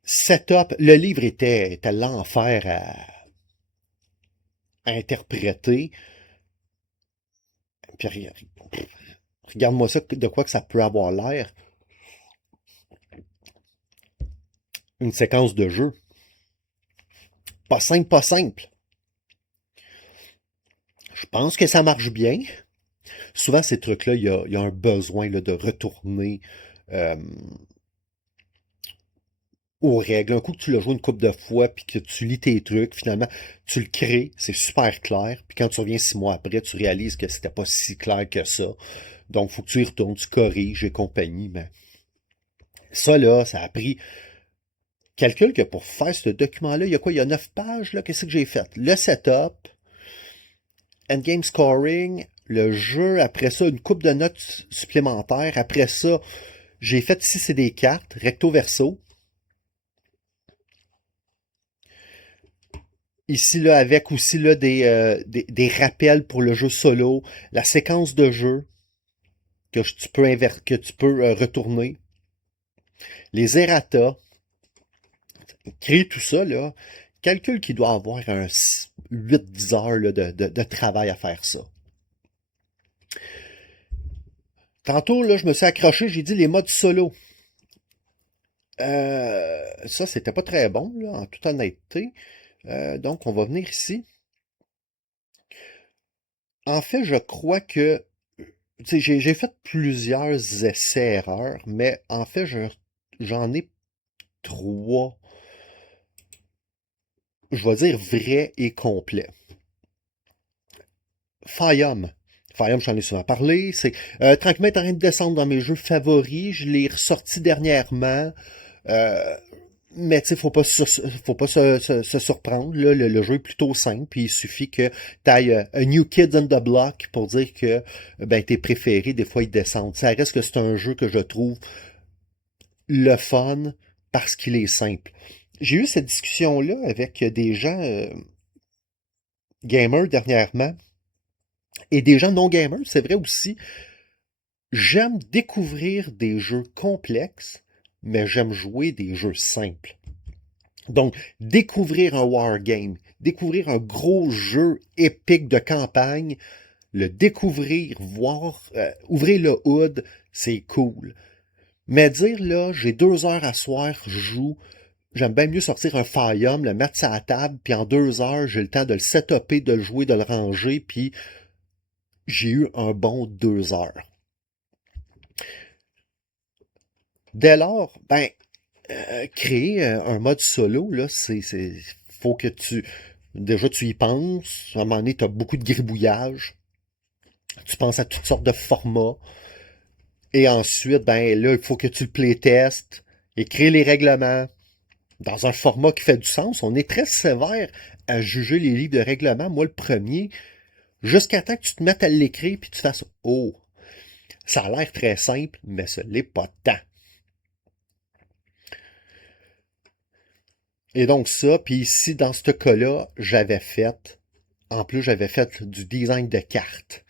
Setup, le livre était l'enfer à interpréter. Puis, regarde-moi ça, de quoi que ça peut avoir l'air. Une séquence de jeu. Pas simple, pas simple. Je pense que ça marche bien. Souvent, ces trucs-là, il y a un besoin là, de retourner euh, aux règles. Un coup que tu l'as joué une couple de fois, puis que tu lis tes trucs, finalement, tu le crées, c'est super clair. Puis quand tu reviens 6 mois après, tu réalises que c'était pas si clair que ça. Donc, faut que tu y retournes, tu corriges et compagnie. Mais ça, là, ça a pris... Calcule que pour faire ce document-là, il y a quoi? Il y a 9 pages, là. Qu'est-ce que j'ai fait? Le setup, endgame scoring, le jeu, après ça, une coupe de notes supplémentaires. Après ça, j'ai fait ici, c'est des cartes, recto verso. Ici, là, avec aussi là, des rappels pour le jeu solo, la séquence de jeu que tu peux retourner, les errata, créer tout ça, là, calcul qui doit avoir 8-10 heures là, de travail à faire ça. Tantôt, là, je me suis accroché, j'ai dit les modes solo. Ça, c'était pas très bon, là, en toute honnêteté. Donc, on va venir ici. En fait, je crois que tu sais, j'ai fait plusieurs essais-erreurs, mais en fait, j'en ai trois, je vais dire vrais et complets. Fayum. Fayum, j'en ai souvent parlé. C'est tranquillement est en train de descendre dans mes jeux favoris. Je l'ai ressorti dernièrement. Euh, mais tu sais, faut pas se surprendre. Là, le jeu est plutôt simple. Puis il suffit que tu ailles un New Kids on the Block pour dire que ben, tes préférés, des fois, ils descendent. Ça reste que c'est un jeu que je trouve le fun parce qu'il est simple. J'ai eu cette discussion-là avec des gens gamers dernièrement et des gens non gamers, c'est vrai aussi. J'aime découvrir des jeux complexes, mais j'aime jouer des jeux simples. Donc, découvrir un wargame, découvrir un gros jeu épique de campagne, le découvrir, voir, ouvrir le hood, c'est cool. Mais dire là, j'ai 2 heures à soir, je joue, j'aime bien mieux sortir un Fayum, le mettre sur la table, puis en 2 heures, j'ai le temps de le setuper, de le jouer, de le ranger, puis j'ai eu un bon 2 heures. Dès lors, ben, créer un mode solo, là, faut que déjà tu y penses. À un moment donné, tu as beaucoup de gribouillage. Tu penses à toutes sortes de formats. Et ensuite, ben, là, il faut que tu le playtestes et créer les règlements dans un format qui fait du sens. On est très sévère à juger les livres de règlement. Moi, le premier, jusqu'à temps que tu te mettes à l'écrire puis tu fasses, oh, ça a l'air très simple, mais ce n'est pas tant. Et donc ça, puis ici, dans ce cas-là, en plus, j'avais fait du design de cartes.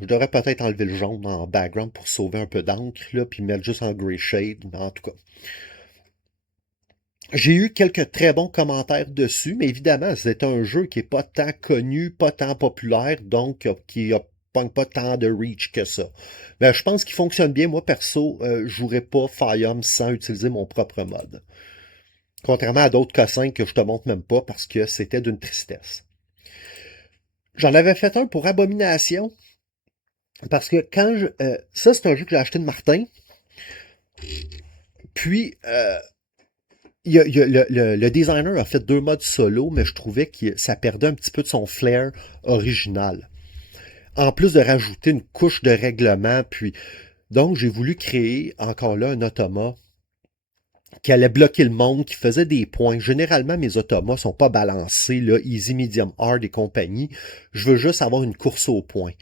Je devrais peut-être enlever le jaune en background pour sauver un peu d'encre, là, puis mettre juste en gray shade, mais en tout cas. J'ai eu quelques très bons commentaires dessus, mais évidemment, c'est un jeu qui est pas tant connu, pas tant populaire, donc qui a pas tant de reach que ça. Mais je pense qu'il fonctionne bien. Moi, perso, je jouerais pas Fayum sans utiliser mon propre mode. Contrairement à d'autres cossins que je te montre même pas parce que c'était d'une tristesse. J'en avais fait un pour Abomination parce que ça, c'est un jeu que j'ai acheté de Martin. Puis, le designer a fait 2 modes solo, mais je trouvais que ça perdait un petit peu de son flair original. En plus de rajouter une couche de règlement, puis donc j'ai voulu créer encore là un automa qui allait bloquer le monde, qui faisait des points. Généralement, mes automas sont pas balancés, là, easy, medium, hard et compagnie. Je veux juste avoir une course au point.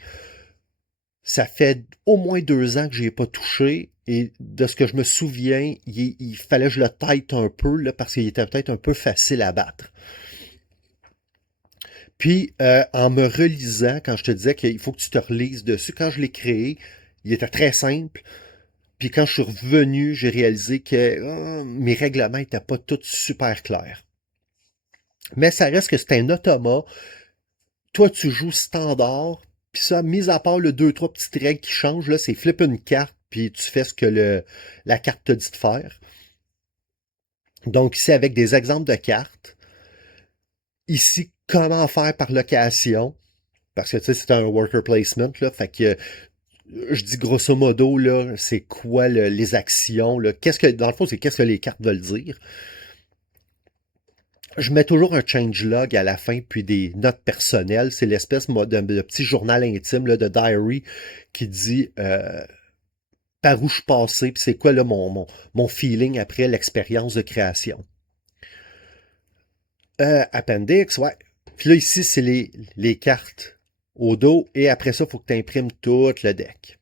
Ça fait au moins 2 ans que j'y ai pas touché. Et de ce que je me souviens, il fallait que je le tête un peu, là, parce qu'il était peut-être un peu facile à battre. Puis, en me relisant, quand je te disais qu'il faut que tu te relises dessus, quand je l'ai créé, il était très simple. Puis quand je suis revenu, j'ai réalisé que mes règlements n'étaient pas tous super clairs. Mais ça reste que c'est un automa. Toi, tu joues standard. Puis ça, mis à part le deux, trois petites règles qui changent, là, c'est flipper une carte, puis tu fais ce que la carte te dit de faire. Donc ici, avec des exemples de cartes. Ici, comment faire par location. Parce que tu sais, c'est un worker placement, là. Fait que je dis grosso modo, là, c'est quoi les actions, là. Dans le fond, c'est qu'est-ce que les cartes veulent dire. Je mets toujours un changelog à la fin, puis des notes personnelles. C'est l'espèce de petit journal intime, là, de diary, qui dit par où je suis passé, puis c'est quoi là, mon feeling après l'expérience de création. Appendix, ouais. Puis là, ici, c'est les cartes au dos, et après ça, il faut que tu imprimes tout le deck.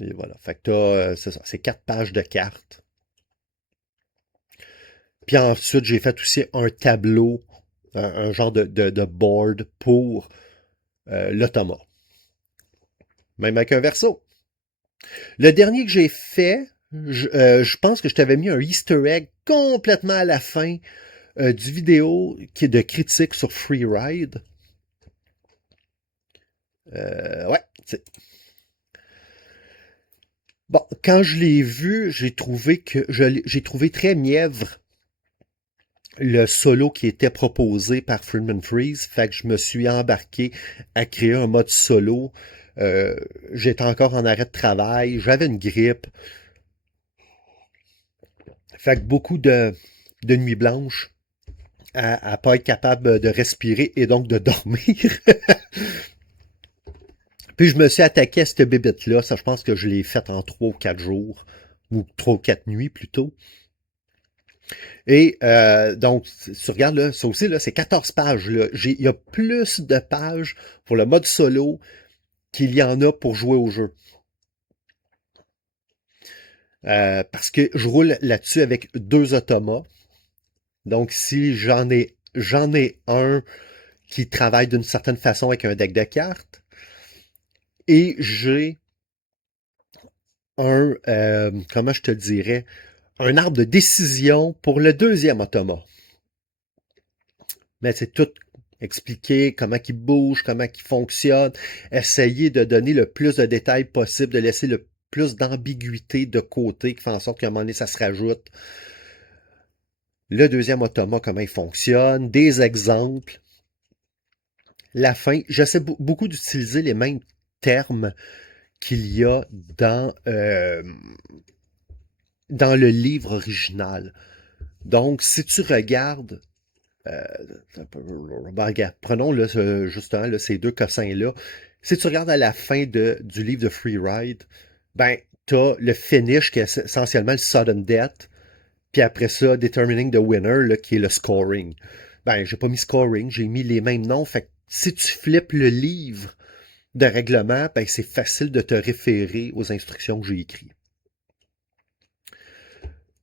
Et voilà. Fait que c'est ça, c'est 4 pages de cartes. Puis ensuite, j'ai fait aussi un tableau, un genre de board pour l'automa. Même avec un verso. Le dernier que j'ai fait, Je pense que je t'avais mis un Easter egg complètement à la fin du vidéo qui est de critique sur Freeride. Ouais. Bon, quand je l'ai vu, j'ai trouvé très mièvre le solo qui était proposé par Friedman Freeze. Fait que je me suis embarqué à créer un mode solo. Euh, J'étais encore en arrêt de travail, j'avais une grippe. Fait que beaucoup de nuits blanches à pas être capable de respirer et donc de dormir. Puis je me suis attaqué à cette bébête-là. Ça, je pense que je l'ai faite en 3 ou 4 jours. Ou 3 ou 4 nuits plutôt. Et donc, tu regardes là, ça aussi, là, c'est 14 pages. Là. Il y a plus de pages pour le mode solo qu'il y en a pour jouer au jeu. Parce que je roule là-dessus avec 2 automas. Donc, si j'en ai un qui travaille d'une certaine façon avec un deck de cartes, et j'ai comment je te dirais, un arbre de décision pour le deuxième automa. Mais c'est tout expliquer comment il bouge, comment il fonctionne, essayer de donner le plus de détails possible, de laisser le plus d'ambiguïté de côté, qui fait en sorte qu'à un moment donné, ça se rajoute. Le deuxième automa, comment il fonctionne, des exemples. La fin, j'essaie beaucoup d'utiliser les mêmes termes qu'il y a dans le livre original. Donc, si tu regardes, prenons là, justement là, ces 2 cossins-là. Si tu regardes à la fin du livre de Freeride, ben, t'as le finish qui est essentiellement le sudden death, puis après ça, determining the winner, là, qui est le scoring. Ben, j'ai pas mis scoring, j'ai mis les mêmes noms. Fait que si tu flippes le livre de règlement, ben, c'est facile de te référer aux instructions que j'ai écrites.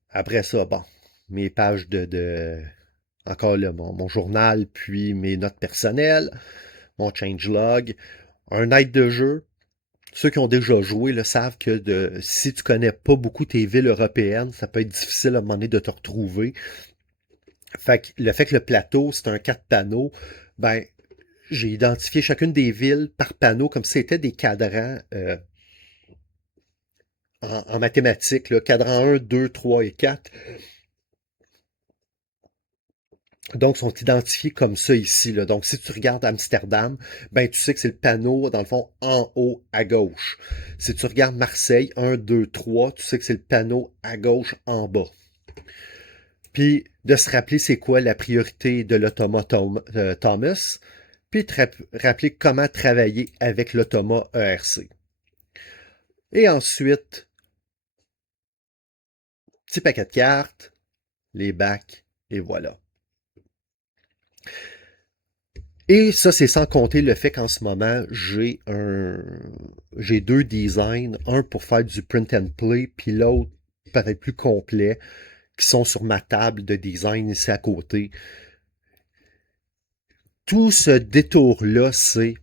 Après ça, bon, mes pages encore là, mon journal, puis mes notes personnelles, mon changelog, un aide de jeu. Ceux qui ont déjà joué là, savent que si tu connais pas beaucoup tes villes européennes, ça peut être difficile à un moment donné de te retrouver. Le fait que le plateau, c'est un 4 panneaux, ben, j'ai identifié chacune des villes par panneau comme si c'était des cadrans en mathématiques, là, cadran 1, 2, 3 et 4. Donc, sont identifiés comme ça ici. Là. Donc, si tu regardes Amsterdam, ben tu sais que c'est le panneau, dans le fond, en haut à gauche. Si tu regardes Marseille, 1, 2, 3, tu sais que c'est le panneau à gauche en bas. Puis, de se rappeler c'est quoi la priorité de l'automa Thomas, puis de rappeler comment travailler avec l'automa ERC. Et ensuite, petit paquet de cartes, les bacs, et voilà. Et ça, c'est sans compter le fait qu'en ce moment, j'ai 2 designs, un pour faire du print and play, puis l'autre peut-être plus complet, qui sont sur ma table de design ici à côté. Tout ce détour-là, c'est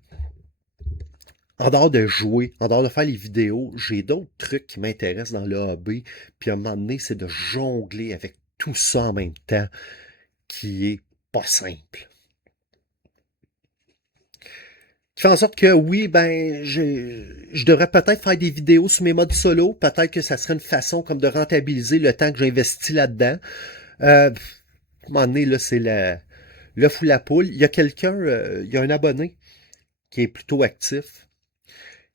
en dehors de jouer, en dehors de faire les vidéos, j'ai d'autres trucs qui m'intéressent dans le hobby, puis à un moment donné, c'est de jongler avec tout ça en même temps, qui est pas simple. Qui fait en sorte que oui, ben, je devrais peut-être faire des vidéos sur mes modes solo. Peut-être que ça serait une façon comme de rentabiliser le temps que j'investis là-dedans. À un moment donné, là, c'est l'œuf ou la poule. Il y a il y a un abonné qui est plutôt actif,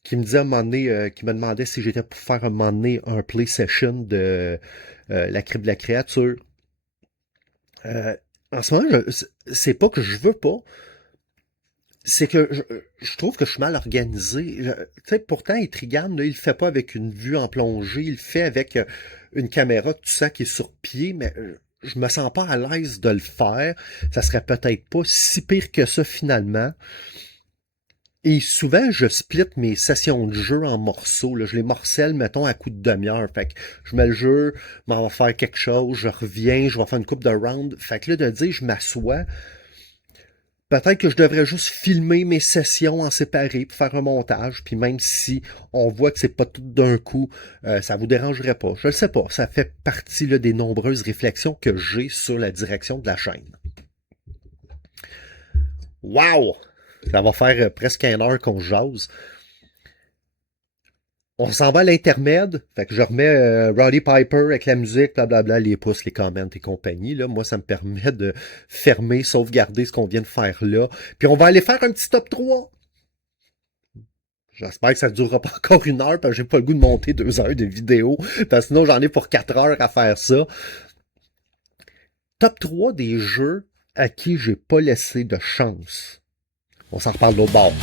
qui me disait à un moment donné, qui me demandait si j'étais pour faire à un moment donné un play session de la crypte de la créature. En ce moment, c'est pas que je veux pas, c'est que je trouve que je suis mal organisé. Tu sais, pourtant, Etrigan, là, il le fait pas avec une vue en plongée, il le fait avec une caméra que tu sens qui est sur pied, mais je me sens pas à l'aise de le faire. Ça serait peut-être pas si pire que ça finalement. Et souvent, je split mes sessions de jeu en morceaux. Là. Je les morcelle, mettons, à coup de demi-heure. Fait que je mets le jeu, m'en va faire quelque chose, je reviens, je vais faire une coupe de round. Fait que là, de dire, je m'assois. Peut-être que je devrais juste filmer mes sessions en séparé pour faire un montage, puis même si on voit que c'est pas tout d'un coup, ça vous dérangerait pas. Je le sais pas, ça fait partie là, des nombreuses réflexions que j'ai sur la direction de la chaîne. Wow! Ça va faire presque 1 heure qu'on jase. On s'en va à l'intermède, fait que je remets Roddy Piper avec la musique, blablabla, les pouces, les comments et compagnie. Là. Moi, ça me permet de fermer, sauvegarder ce qu'on vient de faire là. Puis on va aller faire un petit top 3. J'espère que ça ne durera pas encore 1 heure, parce que j'ai pas le goût de monter 2 heures de vidéo, parce que sinon j'en ai pour 4 heures à faire ça. Top 3 des jeux à qui j'ai pas laissé de chance. On s'en reparle d'autre bord.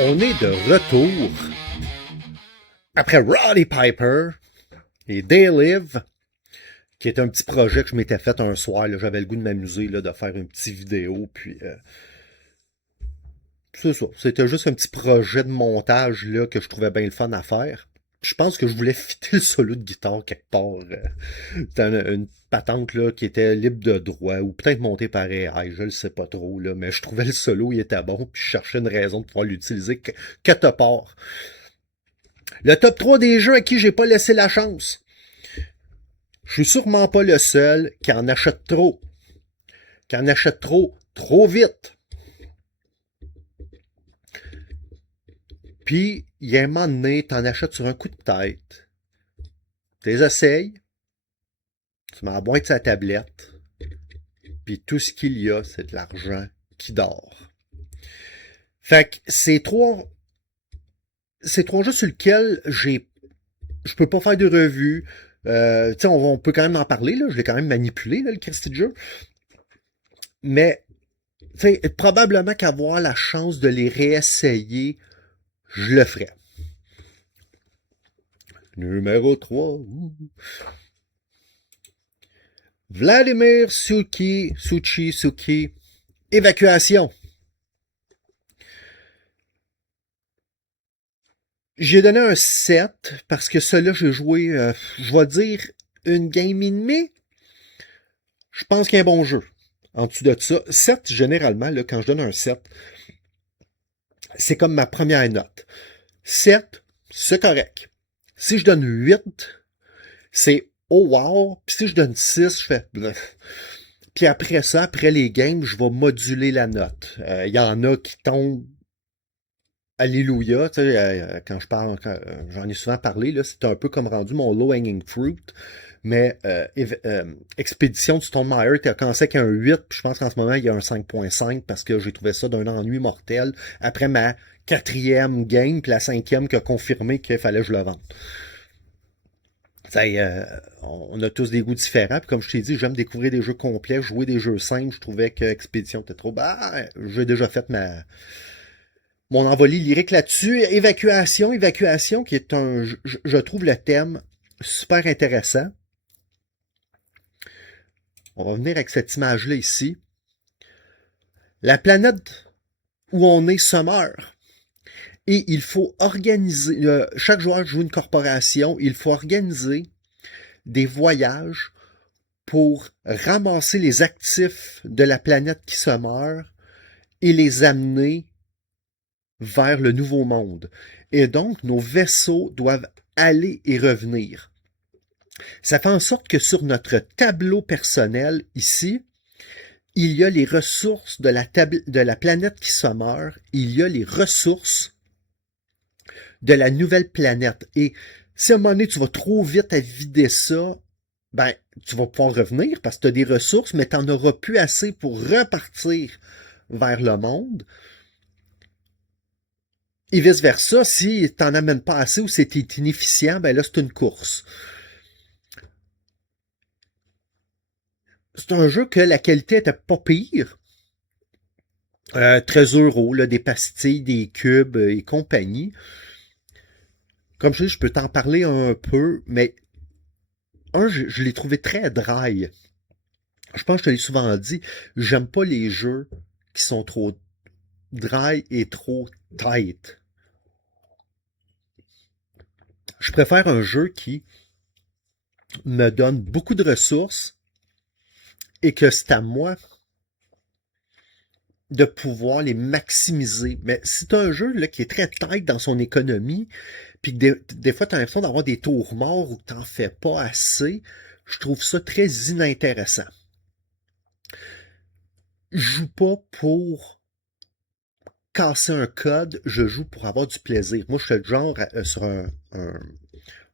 On est de retour après Roddy Piper et They Live, qui est un petit projet que je m'étais fait un soir. J'avais le goût de m'amuser, de faire une petite vidéo. Puis c'est ça. C'était juste un petit projet de montage là, que je trouvais bien le fun à faire. Je pense que je voulais fitter le solo de guitare quelque part. C'était une patente là, qui était libre de droit, ou peut-être montée par AI, je le sais pas trop, là, mais je trouvais le solo, il était bon, puis je cherchais une raison de pouvoir l'utiliser quelque part. Le top 3 des jeux à qui j'ai pas laissé la chance. Je suis sûrement pas le seul qui en achète trop. Qui en achète trop vite. Puis, il y a un moment donné, t'en achètes sur un coup de tête. Tu les essayes. Tu mets la boîte sur la tablette. Puis tout ce qu'il y a, c'est de l'argent qui dort. Fait que c'est trois jeux sur lesquels je peux pas faire de revue. On peut quand même en parler, là. Je l'ai quand même manipulé, là, le Christy de jeu. Mais, probablement qu'avoir la chance de les réessayer, je le ferais. Numéro 3. Vladimir Suchi, Évacuation. J'ai donné un 7 parce que celui-là, j'ai joué, je vais dire, une game et demie. Je pense qu'il y a un bon jeu. En dessous de ça, 7, généralement, là, quand je donne un 7, c'est comme ma première note. 7, c'est correct. Si je donne 8, c'est oh wow. Puis si je donne 6, je fais bref. Puis après ça, après les games, je vais moduler la note. Il y en a qui tombent alléluia. Quand je parle, j'en ai souvent parlé, là, c'est un peu comme rendu mon low-hanging fruit. Mais Expédition du Stone Meyer, tu as commencé avec un 8, puis je pense qu'en ce moment, il y a un 5.5 parce que j'ai trouvé ça d'un ennui mortel après ma 4e game, puis la 5e qui a confirmé qu'il fallait que je le vende. On a tous des goûts différents, puis comme je t'ai dit, j'aime découvrir des jeux complets, jouer des jeux simples. Je trouvais que Expédition était trop... j'ai déjà fait mon envolée lyrique là-dessus. Évacuation, qui est je trouve le thème super intéressant. On va venir avec cette image-là ici. La planète où on est se meurt. Et il faut organiser, chaque joueur joue une corporation, il faut organiser des voyages pour ramasser les actifs de la planète qui se meurt et les amener vers le nouveau monde. Et donc, nos vaisseaux doivent aller et revenir. Ça fait en sorte que sur notre tableau personnel, ici, il y a les ressources de la planète qui se meurt, il y a les ressources de la nouvelle planète. Et si à un moment donné, tu vas trop vite à vider ça, ben, tu vas pouvoir revenir parce que tu as des ressources, mais tu n'en auras plus assez pour repartir vers le monde. Et vice-versa, si tu n'en amènes pas assez ou c'est inefficient, ben là, c'est une course. C'est un jeu que la qualité était pas pire. 13 €, là, des pastilles, des cubes et compagnie. Comme je dis, je peux t'en parler un peu, mais je l'ai trouvé très dry. Je pense que je te l'ai souvent dit, j'aime pas les jeux qui sont trop dry et trop tight. Je préfère un jeu qui me donne beaucoup de ressources et que c'est à moi de pouvoir les maximiser. Mais si tu as un jeu là, qui est très tight dans son économie, puis que des fois tu as l'impression d'avoir des tours morts ou que tu n'en fais pas assez, je trouve ça très inintéressant. Je joue pas pour casser un code, je joue pour avoir du plaisir. Moi, je suis le genre sur un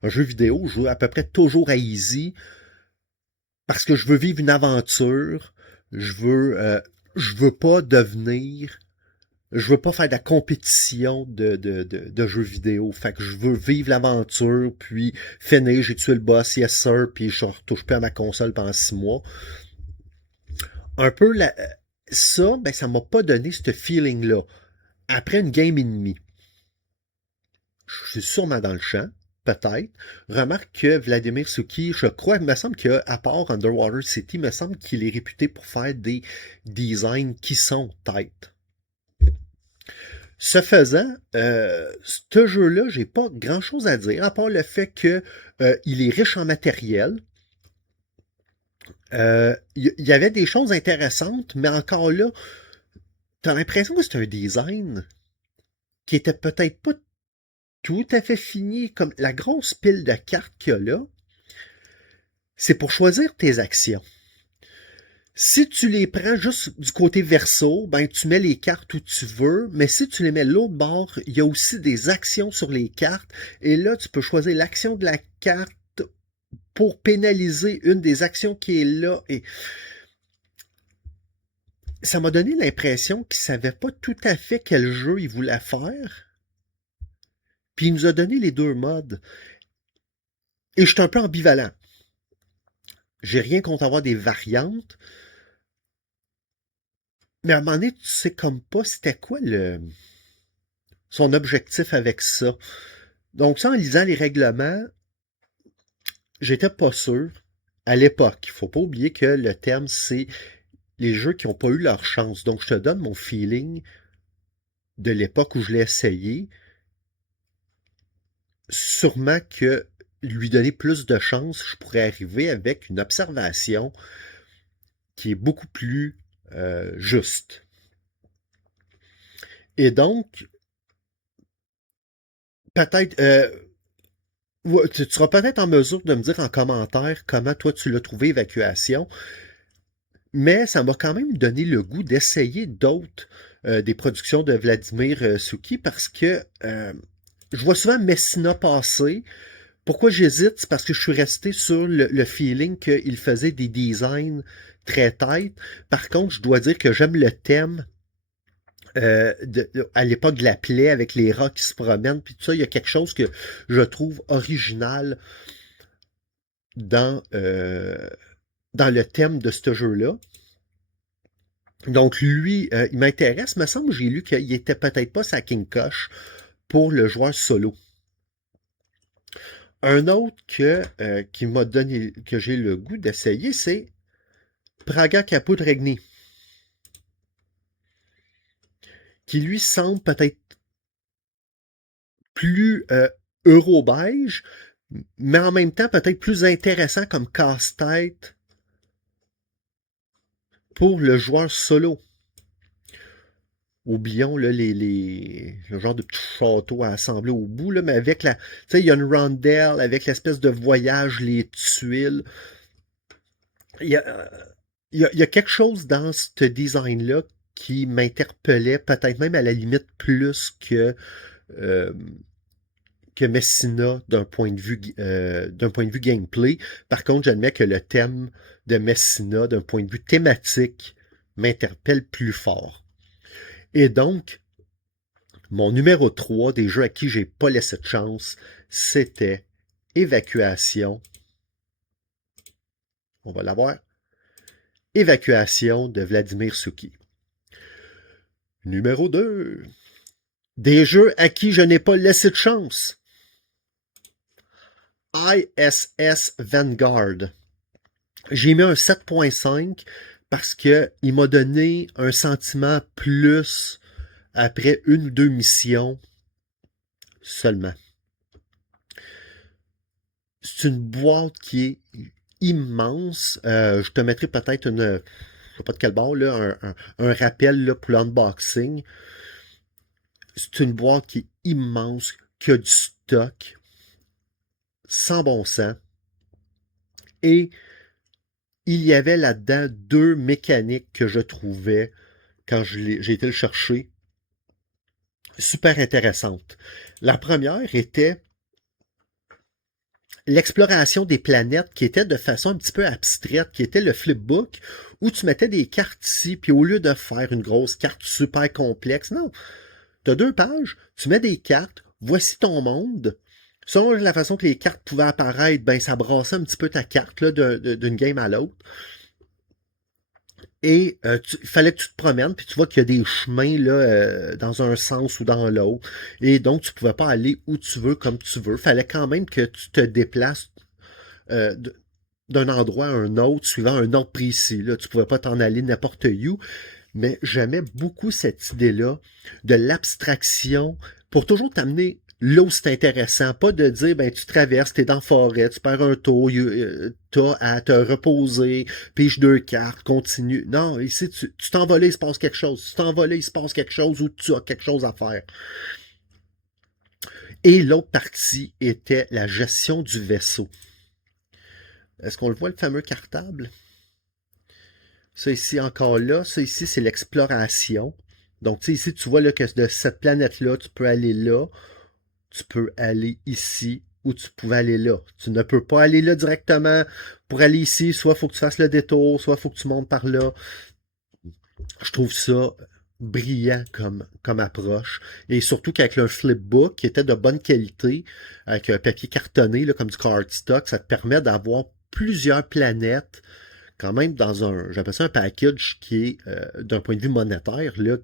jeu vidéo, je joue à peu près toujours à easy parce que je veux vivre une aventure, je veux pas devenir, je veux pas faire de la compétition de jeux vidéo. Fait que je veux vivre l'aventure, puis finir, j'ai tué le boss, yes sir, puis je retouche plus à ma console pendant 6 mois. Un peu ça, ben ça m'a pas donné ce feeling-là. Après une game et demie, je suis sûrement dans le champ, peut-être. Remarque que Vladimir Suki, je crois, il me semble qu'à part Underwater City, il me semble qu'il est réputé pour faire des designs qui sont têtes. Ce faisant, ce jeu-là, j'ai pas grand-chose à dire, à part le fait que il est riche en matériel. Il y avait des choses intéressantes, mais encore là, t'as l'impression que c'est un design qui était peut-être pas tout à fait fini, comme la grosse pile de cartes qu'il y a là, c'est pour choisir tes actions. Si tu les prends juste du côté verso, ben tu mets les cartes où tu veux, mais si tu les mets l'autre bord, il y a aussi des actions sur les cartes, et là tu peux choisir l'action de la carte pour pénaliser une des actions qui est là, et ça m'a donné l'impression qu'il savait pas tout à fait quel jeu il voulait faire, puis il nous a donné les deux modes, et je suis un peu ambivalent. J'ai rien contre avoir des variantes, mais à un moment donné, tu sais comme pas c'était quoi son objectif avec ça. Donc ça, en lisant les règlements, j'étais pas sûr. À l'époque, il faut pas oublier que le terme, c'est les jeux qui n'ont pas eu leur chance. Donc je te donne mon feeling de l'époque où je l'ai essayé. Sûrement que lui donner plus de chance, je pourrais arriver avec une observation qui est beaucoup plus juste. Et donc, peut-être, tu seras peut-être en mesure de me dire en commentaire comment toi tu l'as trouvé Évacuation, mais ça m'a quand même donné le goût d'essayer d'autres des productions de Vladimir Suki parce que je vois souvent Messina passer. Pourquoi j'hésite? C'est parce que je suis resté sur le feeling qu'il faisait des designs très têtes. Par contre, je dois dire que j'aime le thème à l'époque de la plaie avec les rats qui se promènent, puis tout ça, il y a quelque chose que je trouve original dans, dans le thème de ce jeu-là. Donc lui, il m'intéresse. Me semble que j'ai lu qu'il était peut-être pas sa King Koch pour le joueur solo. Un autre qui m'a donné, que j'ai le goût d'essayer, c'est Praga Caput Regni, qui lui semble peut-être plus euro-beige, mais en même temps peut-être plus intéressant comme casse-tête pour le joueur solo. Oublions là, le genre de petit château à assembler au bout, là, mais avec la. Tu sais, il y a une rondelle avec l'espèce de voyage, les tuiles. Il y a, il y a quelque chose dans ce design-là qui m'interpellait, peut-être même à la limite plus euh, que Messina d'un point de vue gameplay. Par contre, j'admets que le thème de Messina, d'un point de vue thématique, m'interpelle plus fort. Et donc, mon numéro 3 des jeux à qui j'ai pas laissé de chance, c'était Évacuation. On va l'avoir. Évacuation de Vladimir Suki. Numéro 2. Des jeux à qui je n'ai pas laissé de chance. ISS Vanguard. J'ai mis un 7.5 parce que il m'a donné un sentiment plus après une ou deux missions seulement. C'est une boîte qui est immense. Je te mettrai peut-être une, je sais pas de quel bord, là, un rappel là, pour l'unboxing. C'est une boîte qui est immense, qui a du stock, sans bon sens. Et il y avait là-dedans deux mécaniques que je trouvais, quand j'ai été le chercher, super intéressantes. La première était l'exploration des planètes qui était de façon un petit peu abstraite, qui était le flipbook, où tu mettais des cartes ici, puis au lieu de faire une grosse carte super complexe, non, tu as deux pages, tu mets des cartes, voici ton monde. Selon la façon que les cartes pouvaient apparaître, ben ça brassait un petit peu ta carte là, d'une game à l'autre. Et il fallait que tu te promènes, puis tu vois qu'il y a des chemins là, dans un sens ou dans l'autre. Et donc, tu ne pouvais pas aller où tu veux, comme tu veux. Il fallait quand même que tu te déplaces euh, d'un endroit à un autre, suivant un ordre précis. Là. Tu ne pouvais pas t'en aller n'importe où. Mais j'aimais beaucoup cette idée-là de l'abstraction pour toujours t'amener là où c'est intéressant. Pas de dire, ben, tu traverses, t'es dans la forêt, tu perds un tour, t'as à te reposer, pige deux cartes, continue. Non, ici, tu t'en vas là, il se passe quelque chose. Tu t'en vas là, il se passe quelque chose ou tu as quelque chose à faire. Et l'autre partie était la gestion du vaisseau. Est-ce qu'on le voit, le fameux cartable? Ça ici, encore là, ça ici, c'est l'exploration. Donc, tu sais, ici, tu vois là, que de cette planète-là, tu peux aller là, tu peux aller ici, ou tu pouvais aller là. Tu ne peux pas aller là directement. Pour aller ici, soit il faut que tu fasses le détour, soit il faut que tu montes par là. Je trouve ça brillant comme approche. Et surtout qu'avec le flipbook, qui était de bonne qualité, avec un papier cartonné, là, comme du cardstock, ça te permet d'avoir plusieurs planètes quand même dans j'appelle ça un package qui est, d'un point de vue monétaire, là,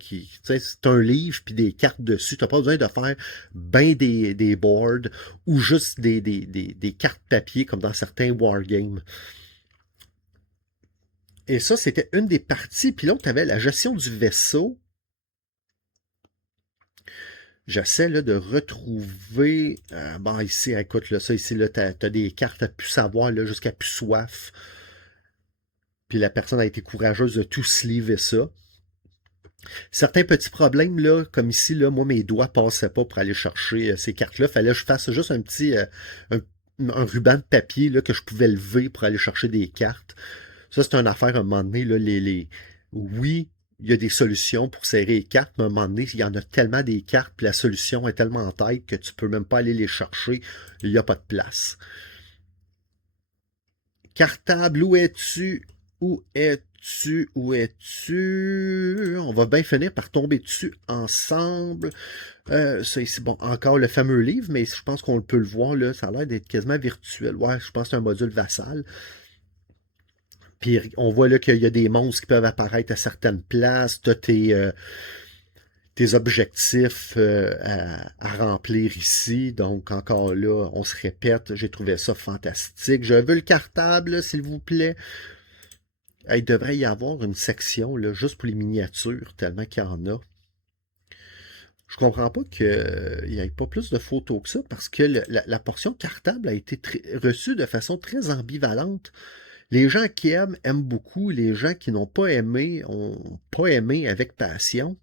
c'est un livre puis des cartes dessus. Tu n'as pas besoin de faire ben des boards ou juste des cartes papier comme dans certains wargames. Et ça, c'était une des parties. Puis l'autre, tu avais la gestion du vaisseau. J'essaie là, de retrouver. Bon, ici, écoute, là, ça, ici, là, t'as des cartes à plus savoir, là, jusqu'à plus soif. Puis la personne a été courageuse de tout sliver ça. Certains petits problèmes, là, comme ici, là, moi, mes doigts passaient pas pour aller chercher ces cartes-là. Fallait que je fasse juste un petit un ruban de papier là, que je pouvais lever pour aller chercher des cartes. Ça, c'est une affaire à un moment donné. Là, Oui, il y a des solutions pour serrer les cartes, mais à un moment donné, il y en a tellement des cartes, puis la solution est tellement en tête que tu peux même pas aller les chercher. Il n'y a pas de place. Cartable, où es-tu? Où es-tu? Où es-tu? On va bien finir par tomber dessus ensemble. Ça ici, bon, encore le fameux livre, mais je pense qu'on peut le voir, là, ça a l'air d'être quasiment virtuel. Ouais, je pense que c'est un module vassal. Puis on voit là qu'il y a des monstres qui peuvent apparaître à certaines places. Tu as tes objectifs à remplir ici. Donc encore là, on se répète, j'ai trouvé ça fantastique. Je veux le cartable, s'il vous plaît. Il devrait y avoir une section là, juste pour les miniatures, tellement qu'il y en a. Je comprends pas qu'il n'y ait pas plus de photos que ça, parce que la portion cartable a été reçue de façon très ambivalente. Les gens qui aiment beaucoup. Les gens qui n'ont pas aimé ont pas aimé avec passion.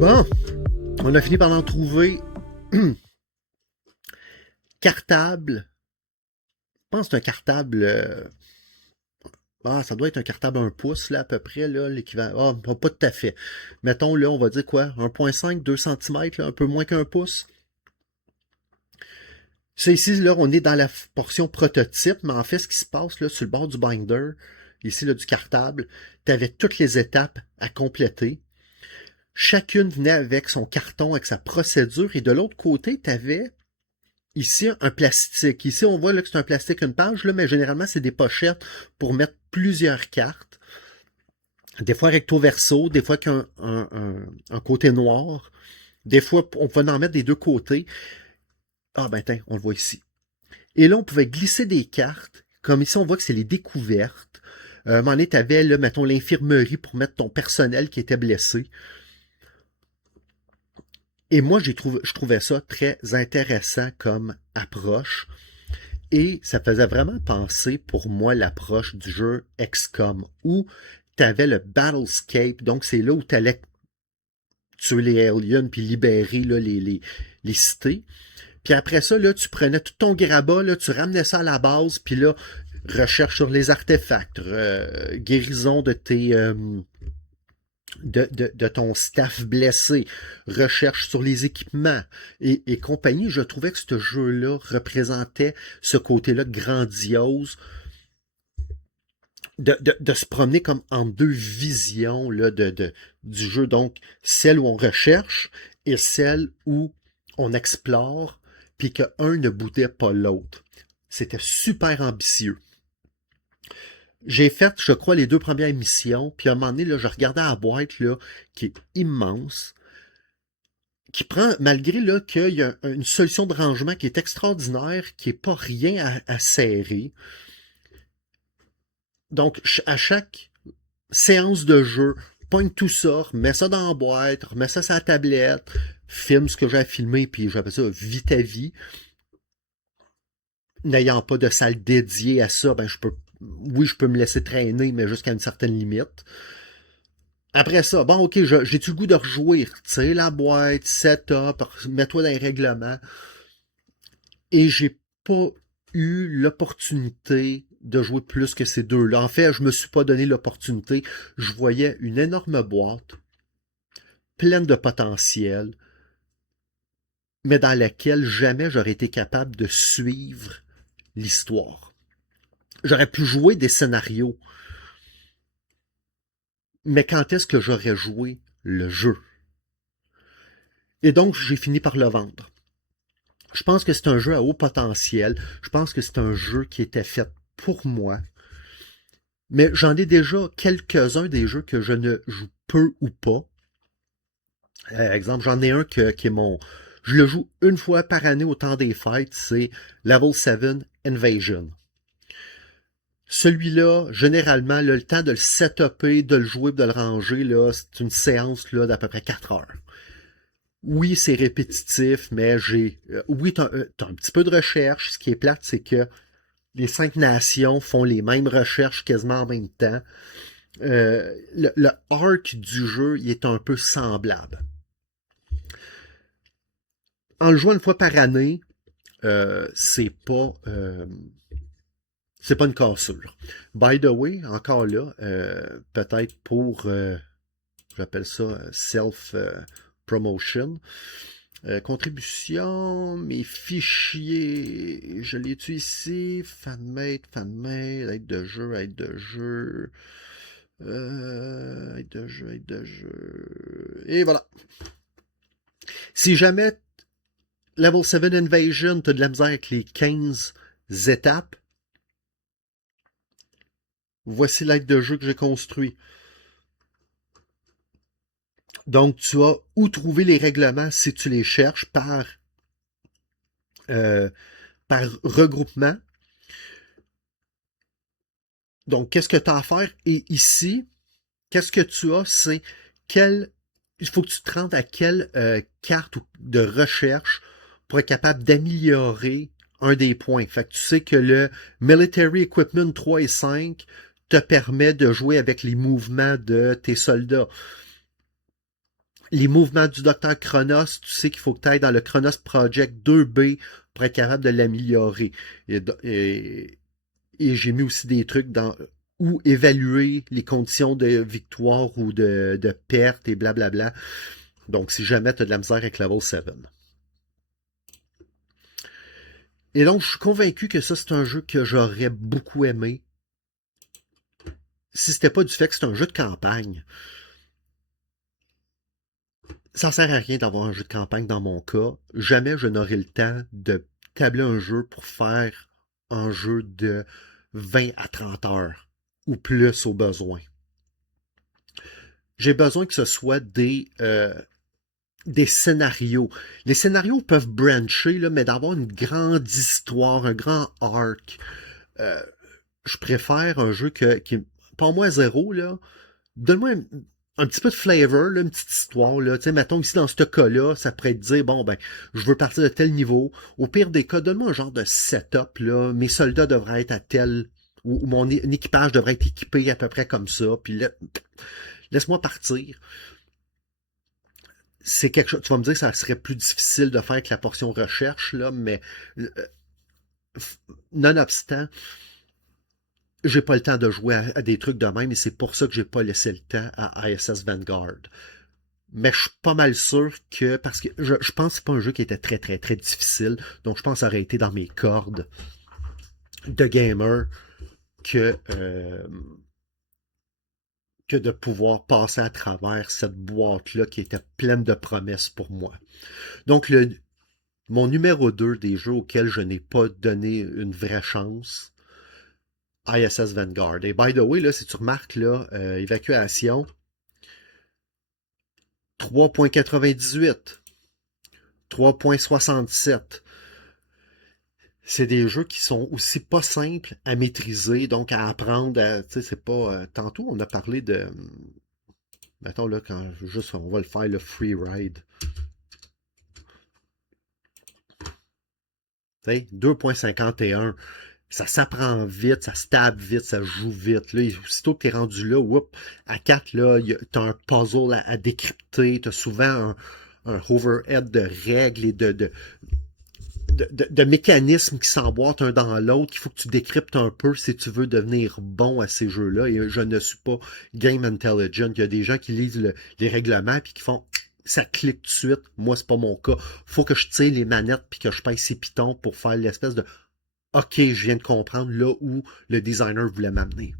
Bon, on a fini par en trouver. Cartable. Je pense que c'est un cartable. Ça doit être un cartable 1 pouce, là, à peu près, là, l'équivalent. Ah, pas tout à fait. Mettons, là, on va dire quoi? 1,5, 2 cm, là, un peu moins qu'un pouce. Ça, ici, là, on est dans la portion prototype, mais en fait, ce qui se passe, là, sur le bord du binder, ici, là, du cartable, tu avais toutes les étapes à compléter. Chacune venait avec son carton, avec sa procédure, et de l'autre côté, tu avais ici un plastique. Ici, on voit là, que c'est un plastique une page, là, mais généralement, c'est des pochettes pour mettre plusieurs cartes. Des fois recto verso, des fois un côté noir. Des fois, on pouvait en mettre des deux côtés. Ah ben tiens, on le voit ici. Et là, on pouvait glisser des cartes. Comme ici, on voit que c'est les découvertes. À un moment donné, tu avais, là, mettons, l'infirmerie pour mettre ton personnel qui était blessé. Et moi, je trouvais ça très intéressant comme approche. Et ça faisait vraiment penser pour moi l'approche du jeu XCOM où tu avais le Battlescape, donc c'est là où tu allais tuer les aliens puis libérer là, les cités. Puis après ça, là, tu prenais tout ton grabat, là, tu ramenais ça à la base, puis là, recherche sur les artefacts, guérison de tes de ton staff blessé, recherche sur les équipements et compagnie. Je trouvais que ce jeu-là représentait ce côté-là grandiose de se promener comme en deux visions là, du jeu. Donc, celle où on recherche et celle où on explore, puis qu'un ne boudait pas l'autre. C'était super ambitieux. J'ai fait, je crois, les deux premières missions, puis à un moment donné, là, je regardais la boîte là, qui est immense, qui prend, malgré là, qu'il y a une solution de rangement qui est extraordinaire, qui n'est pas rien à serrer. Donc, à chaque séance de jeu, pogne tout ça, remets ça dans la boîte, remets ça sur la tablette, filme ce que j'ai à filmer, puis j'appelle ça vie ta vie. N'ayant pas de salle dédiée à ça, ben oui, je peux me laisser traîner, mais jusqu'à une certaine limite. Après ça, bon, ok, j'ai-tu le goût de rejouer? Tire la boîte, setup, mets-toi dans les règlements. Et j'ai pas eu l'opportunité de jouer plus que ces deux-là. En fait, je me suis pas donné l'opportunité. Je voyais une énorme boîte, pleine de potentiel, mais dans laquelle jamais j'aurais été capable de suivre l'histoire. J'aurais pu jouer des scénarios, mais quand est-ce que j'aurais joué le jeu? Et donc, j'ai fini par le vendre. Je pense que c'est un jeu à haut potentiel. Je pense que c'est un jeu qui était fait pour moi. Mais j'en ai déjà quelques-uns des jeux que je ne joue peu ou pas. Exemple, j'en ai un qui est mon... Je le joue une fois par année au temps des fêtes, c'est Level 7 Invasion. Celui-là, généralement, là, le temps de le setuper, de le jouer, de le ranger, là, c'est une séance là, d'à peu près 4 heures. Oui, c'est répétitif, mais oui, t'as un petit peu de recherche. Ce qui est plate, c'est que les 5 nations font les mêmes recherches quasiment en même temps. Le arc du jeu, il est un peu semblable. En le jouant une fois par année, c'est pas une cassure. By the way, encore là, peut-être pour, j'appelle ça self-promotion, contribution, mes fichiers, je les ici, fanmade, aide de jeu, aide de jeu, et voilà. Si jamais Level 7 Invasion, t'as de la misère avec les 15 étapes, voici l'aide de jeu que j'ai construit. Donc, tu as où trouver les règlements si tu les cherches euh, par regroupement. Donc, qu'est-ce que tu as à faire? Et ici, qu'est-ce que tu as? C'est il faut que tu te rendes à quelle carte de recherche pour être capable d'améliorer un des points. Fait que tu sais que le Military Equipment 3 et 5 te permet de jouer avec les mouvements de tes soldats. Les mouvements du Docteur Chronos, tu sais qu'il faut que tu ailles dans le Chronos Project 2B pour être capable de l'améliorer. Et j'ai mis aussi des trucs dans où évaluer les conditions de victoire ou de perte et blablabla. Donc, si jamais tu as de la misère avec Level 7. Et donc, je suis convaincu que ça, c'est un jeu que j'aurais beaucoup aimé. Si c'était pas du fait que c'est un jeu de campagne. Ça sert à rien d'avoir un jeu de campagne dans mon cas. Jamais je n'aurai le temps de tabler un jeu pour faire un jeu de 20 à 30 heures ou plus au besoin. j'ai besoin que ce soit des scénarios. Les scénarios peuvent brancher, là, mais d'avoir une grande histoire, un grand arc. Euh, je préfère un jeu qui pas moins zéro, là. Donne-moi un petit peu de flavor, là, une petite histoire. Là. Tu sais, mettons ici dans ce cas-là, ça pourrait te dire, bon, ben, je veux partir de tel niveau. Au pire des cas, donne-moi un genre de setup. Là. Mes soldats devraient être à tel. Ou mon équipage devrait être équipé à peu près comme ça. Puis laisse-moi partir. C'est quelque chose. Tu vas me dire que ça serait plus difficile de faire que la portion recherche, là, mais euh, nonobstant, j'ai pas le temps de jouer à des trucs de même et c'est pour ça que j'ai pas laissé le temps à ISS Vanguard. Mais je suis pas mal sûr que, parce que je pense que c'est pas un jeu qui était très très très difficile, donc je pense que ça aurait été dans mes cordes de gamer que, euh, que de pouvoir passer à travers cette boîte-là qui était pleine de promesses pour moi. Donc mon numéro 2 des jeux auxquels je n'ai pas donné une vraie chance, ISS Vanguard. Et by the way, là, si tu remarques, là, évacuation, 3.98, 3.67. C'est des jeux qui sont aussi pas simples à maîtriser, donc à apprendre. Tu sais, c'est pas. Tantôt, on a parlé de. Mettons là, quand juste on va le faire le free ride. Tu sais, 2.51. Ça s'apprend vite, ça se tape vite, ça joue vite. Là, aussitôt que t'es rendu là, whoop, à 4, là, t'as un puzzle à décrypter, t'as souvent un overhead de règles et de mécanismes qui s'emboîtent un dans l'autre, qu'il faut que tu décryptes un peu si tu veux devenir bon à ces jeux-là. Et je ne suis pas game intelligent. Il y a des gens qui lisent les règlements puis qui font ça clique tout de suite. Moi, c'est pas mon cas. Faut que je tire les manettes puis que je pèse ces pitons pour faire l'espèce de OK, je viens de comprendre là où le designer voulait m'amener.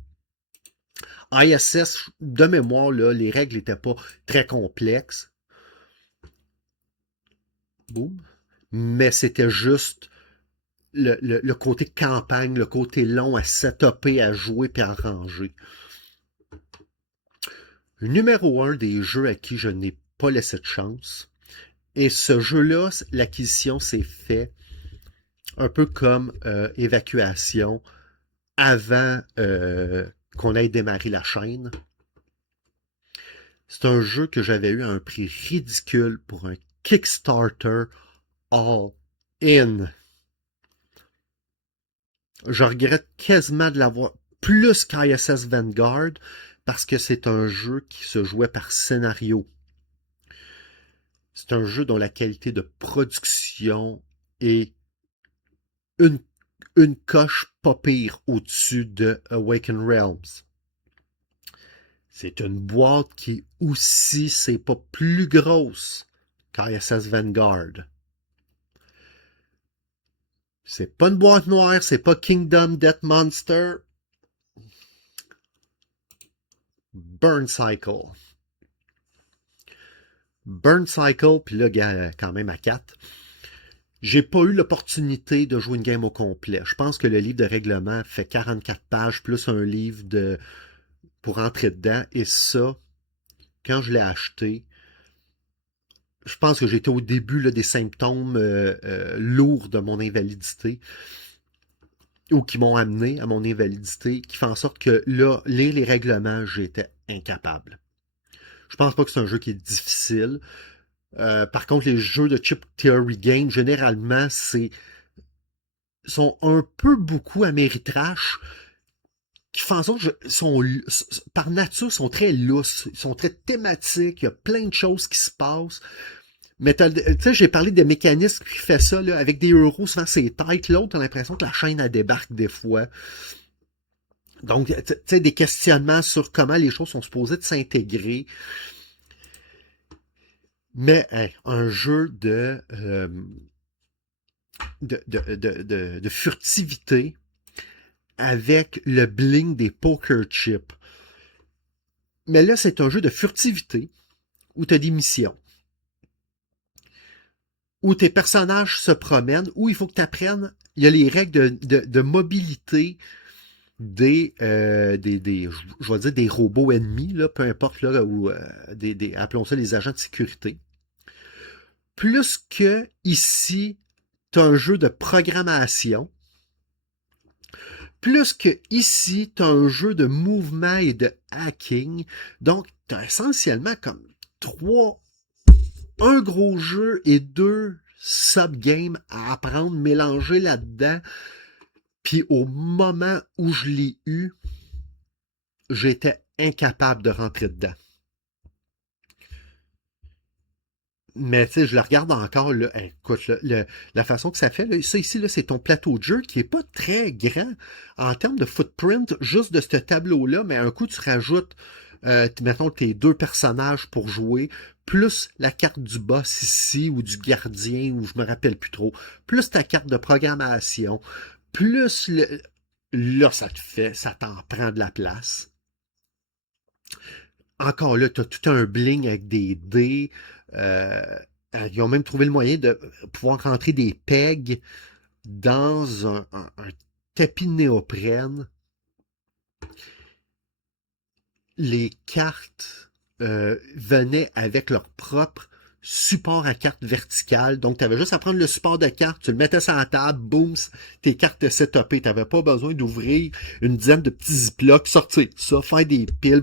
ISS, de mémoire, là, les règles n'étaient pas très complexes. Boum. Mais c'était juste le côté campagne, le côté long à setuper, à jouer puis à ranger. Numéro un des jeux à qui je n'ai pas laissé de chance. Et ce jeu-là, l'acquisition s'est fait un peu comme évacuation avant qu'on ait démarré la chaîne. C'est un jeu que j'avais eu à un prix ridicule pour un Kickstarter all-in. Je regrette quasiment de l'avoir plus qu'ISS Vanguard parce que c'est un jeu qui se jouait par scénario. C'est un jeu dont la qualité de production est une, une coche pas pire au-dessus de Awaken Realms. C'est une boîte qui aussi, c'est pas plus grosse qu'ISS Vanguard. C'est pas une boîte noire, c'est pas Kingdom Death Monster. Burn Cycle. Burn Cycle, puis là, quand même à 4. J'ai pas eu l'opportunité de jouer une game au complet. Je pense que le livre de règlement fait 44 pages plus un livre pour entrer dedans. Et ça, quand je l'ai acheté, je pense que j'étais au début là, des symptômes lourds de mon invalidité ou qui m'ont amené à mon invalidité, qui fait en sorte que là, lire les règlements, j'étais incapable. Je pense pas que c'est un jeu qui est difficile. Par contre, les jeux de Chip Theory Game, généralement, sont un peu beaucoup Ameritrash, qui font en sorte que par nature, sont très lousses, sont très thématiques, il y a plein de choses qui se passent. Mais tu sais, j'ai parlé de mécanismes qui fait ça, là, avec des euros, souvent c'est tête, l'autre, t'as l'impression que la chaîne, elle débarque des fois. Donc, tu sais, des questionnements sur comment les choses sont supposées de s'intégrer. Mais hein, un jeu de furtivité avec le bling des poker chips. Mais là, c'est un jeu de furtivité où tu as des missions, où tes personnages se promènent, où il faut que tu apprennes. Il y a les règles de mobilité je vais dire des robots ennemis, là, peu importe, là, ou appelons ça les agents de sécurité. Plus que ici, tu as un jeu de programmation. Plus que ici, tu as un jeu de mouvement et de hacking. Donc, tu as essentiellement comme un gros jeu et deux sub-games à apprendre, mélanger là-dedans. Puis au moment où je l'ai eu, j'étais incapable de rentrer dedans. Mais tu sais, je le regarde encore, là, écoute, là, la façon que ça fait, là, ça ici, là, c'est ton plateau de jeu qui est pas très grand en termes de footprint, juste de ce tableau-là, mais un coup, tu rajoutes, mettons, tes deux personnages pour jouer, plus la carte du boss ici, ou du gardien, ou je me rappelle plus trop, plus ta carte de programmation, plus là, ça t'en prend de la place. Encore là, tu as tout un bling avec des dés. Euh, Ils ont même trouvé le moyen de pouvoir rentrer des pegs dans un tapis de néoprène. Les cartes venaient avec leur propre support à carte verticale. Donc, tu avais juste à prendre le support de carte, tu le mettais sur la table, boum, tes cartes étaient setupées. Tu n'avais pas besoin d'ouvrir une dizaine de petits ziplocs, sortir ça, faire des piles,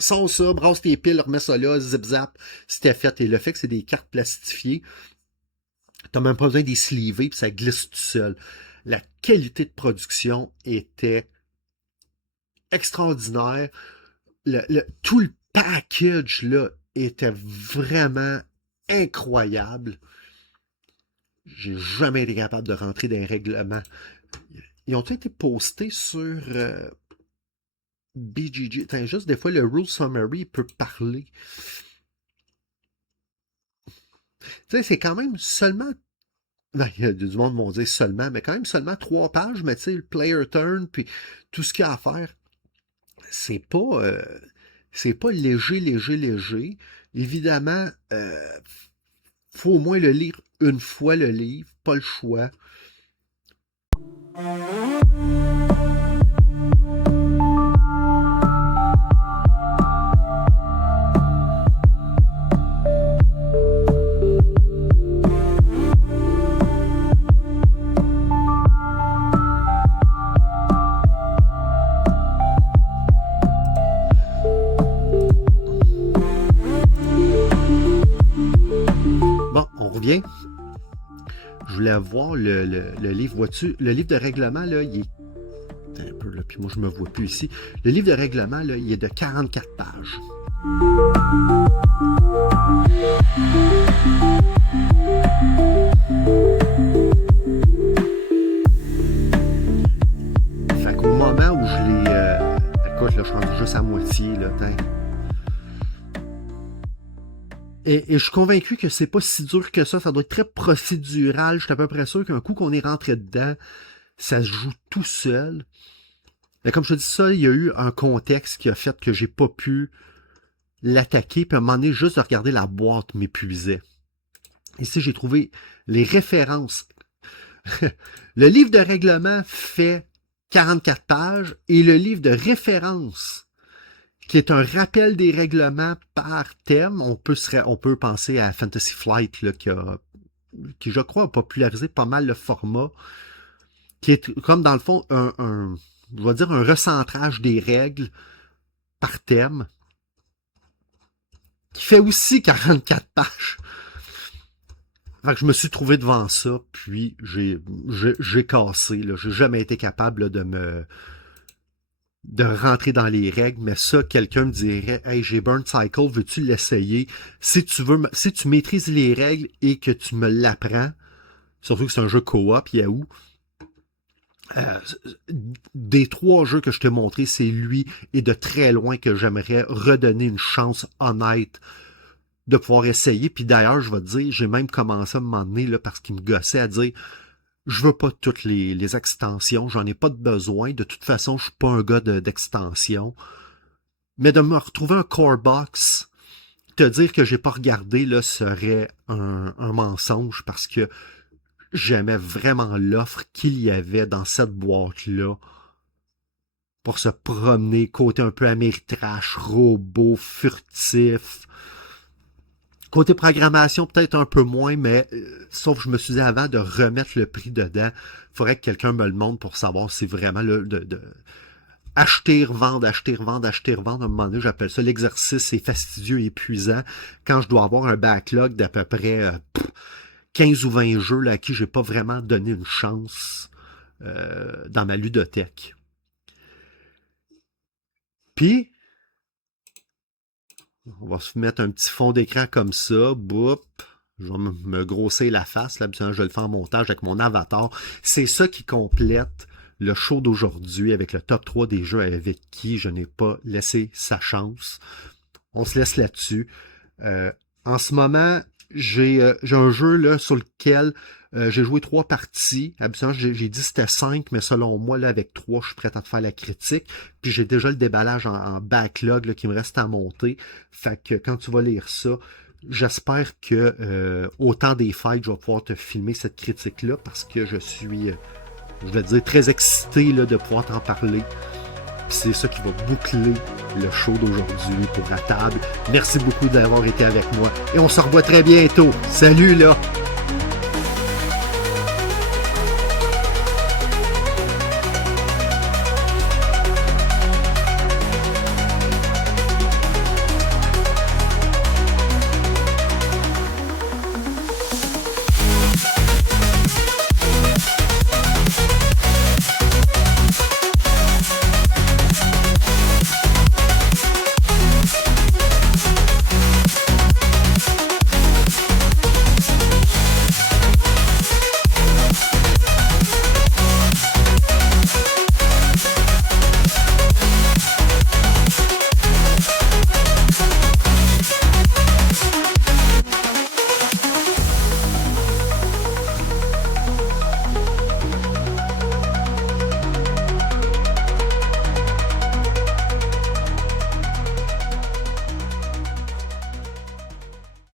sans ça, brasse tes piles, remets ça là, zip-zap, c'était fait. Et le fait que c'est des cartes plastifiées, t'as même pas besoin d'y sleever, puis ça glisse tout seul. La qualité de production était extraordinaire. Tout le package là était vraiment incroyable. J'ai jamais été capable de rentrer dans les règlements. Ils ont été postés sur BGG. Attends, juste des fois, le Rule Summary peut parler. Tu sais, c'est quand même seulement. Ben, il y a du monde qui vont dire seulement, mais quand même seulement 3 pages, mais tu sais, le player turn, puis tout ce qu'il y a à faire, c'est pas, euh, c'est pas léger, léger, léger. Évidemment, faut au moins le lire une fois le livre, pas le choix. Bon, on revient. Je voulais voir le livre, vois-tu? Le livre de règlement, là, il est. Attends un peu, là, puis moi, je me vois plus ici. Le livre de règlement, là, il est de 44 pages. Fait qu'au moment où je l'ai. Écoute, là, je suis rendu juste à moitié, là, Et je suis convaincu que c'est pas si dur que ça doit être très procédural. Je suis à peu près sûr qu'un coup qu'on est rentré dedans, ça se joue tout seul. Mais comme je te dis ça, il y a eu un contexte qui a fait que j'ai pas pu l'attaquer, puis à un moment donné, juste de regarder la boîte m'épuisait. Ici, j'ai trouvé les références. Le livre de règlement fait 44 pages et le livre de référence, qui est un rappel des règlements par thème, on peut penser à Fantasy Flight, là, qui, je crois, a popularisé pas mal le format, qui est comme, dans le fond, je vais dire un recentrage des règles par thème, qui fait aussi 44 pages. Fait que je me suis trouvé devant ça, puis j'ai cassé. Là. J'ai jamais été capable là, de rentrer dans les règles, mais ça, quelqu'un me dirait, hey, j'ai Burn Cycle, veux-tu l'essayer? Si tu maîtrises les règles et que tu me l'apprends, surtout que c'est un jeu co-op, Yahoo, des 3 jeux que je t'ai montré, c'est lui, et de très loin que j'aimerais redonner une chance honnête de pouvoir essayer. Puis d'ailleurs, je vais te dire, j'ai même commencé à me m'emmener là parce qu'il me gossait à dire, je veux pas toutes les extensions, j'en ai pas de besoin. De toute façon, je suis pas un gars d'extension. Mais de me retrouver un core box, te dire que j'ai pas regardé là serait un mensonge parce que j'aimais vraiment l'offre qu'il y avait dans cette boîte-là pour se promener, côté un peu Ameritrash, robot, furtif. Côté programmation, peut-être un peu moins, mais sauf que je me suis dit avant de remettre le prix dedans, il faudrait que quelqu'un me le montre pour savoir si vraiment de acheter, revendre, acheter, revendre, acheter, revendre. À un moment donné, j'appelle ça l'exercice, c'est fastidieux et épuisant. Quand je dois avoir un backlog d'à peu près 15 ou 20 jeux là, à qui j'ai pas vraiment donné une chance dans ma ludothèque. Puis, on va se mettre un petit fond d'écran comme ça, boop. Je vais me grosser la face, là, je le fais en montage avec mon avatar. C'est ça qui complète le show d'aujourd'hui avec le top 3 des jeux avec qui je n'ai pas laissé sa chance. On se laisse là-dessus. En ce moment, j'ai un jeu là, sur lequel j'ai joué 3 parties. Habituellement, j'ai dit c'était 5, mais selon moi, là, avec 3, je suis prêt à te faire la critique. Puis j'ai déjà le déballage en backlog là, qui me reste à monter. Fait que quand tu vas lire ça, j'espère que au temps des fêtes, je vais pouvoir te filmer cette critique-là parce que je suis, je vais dire, très excité là, de pouvoir t'en parler. C'est ça qui va boucler le show d'aujourd'hui pour la table. Merci beaucoup d'avoir été avec moi et on se revoit très bientôt. Salut là!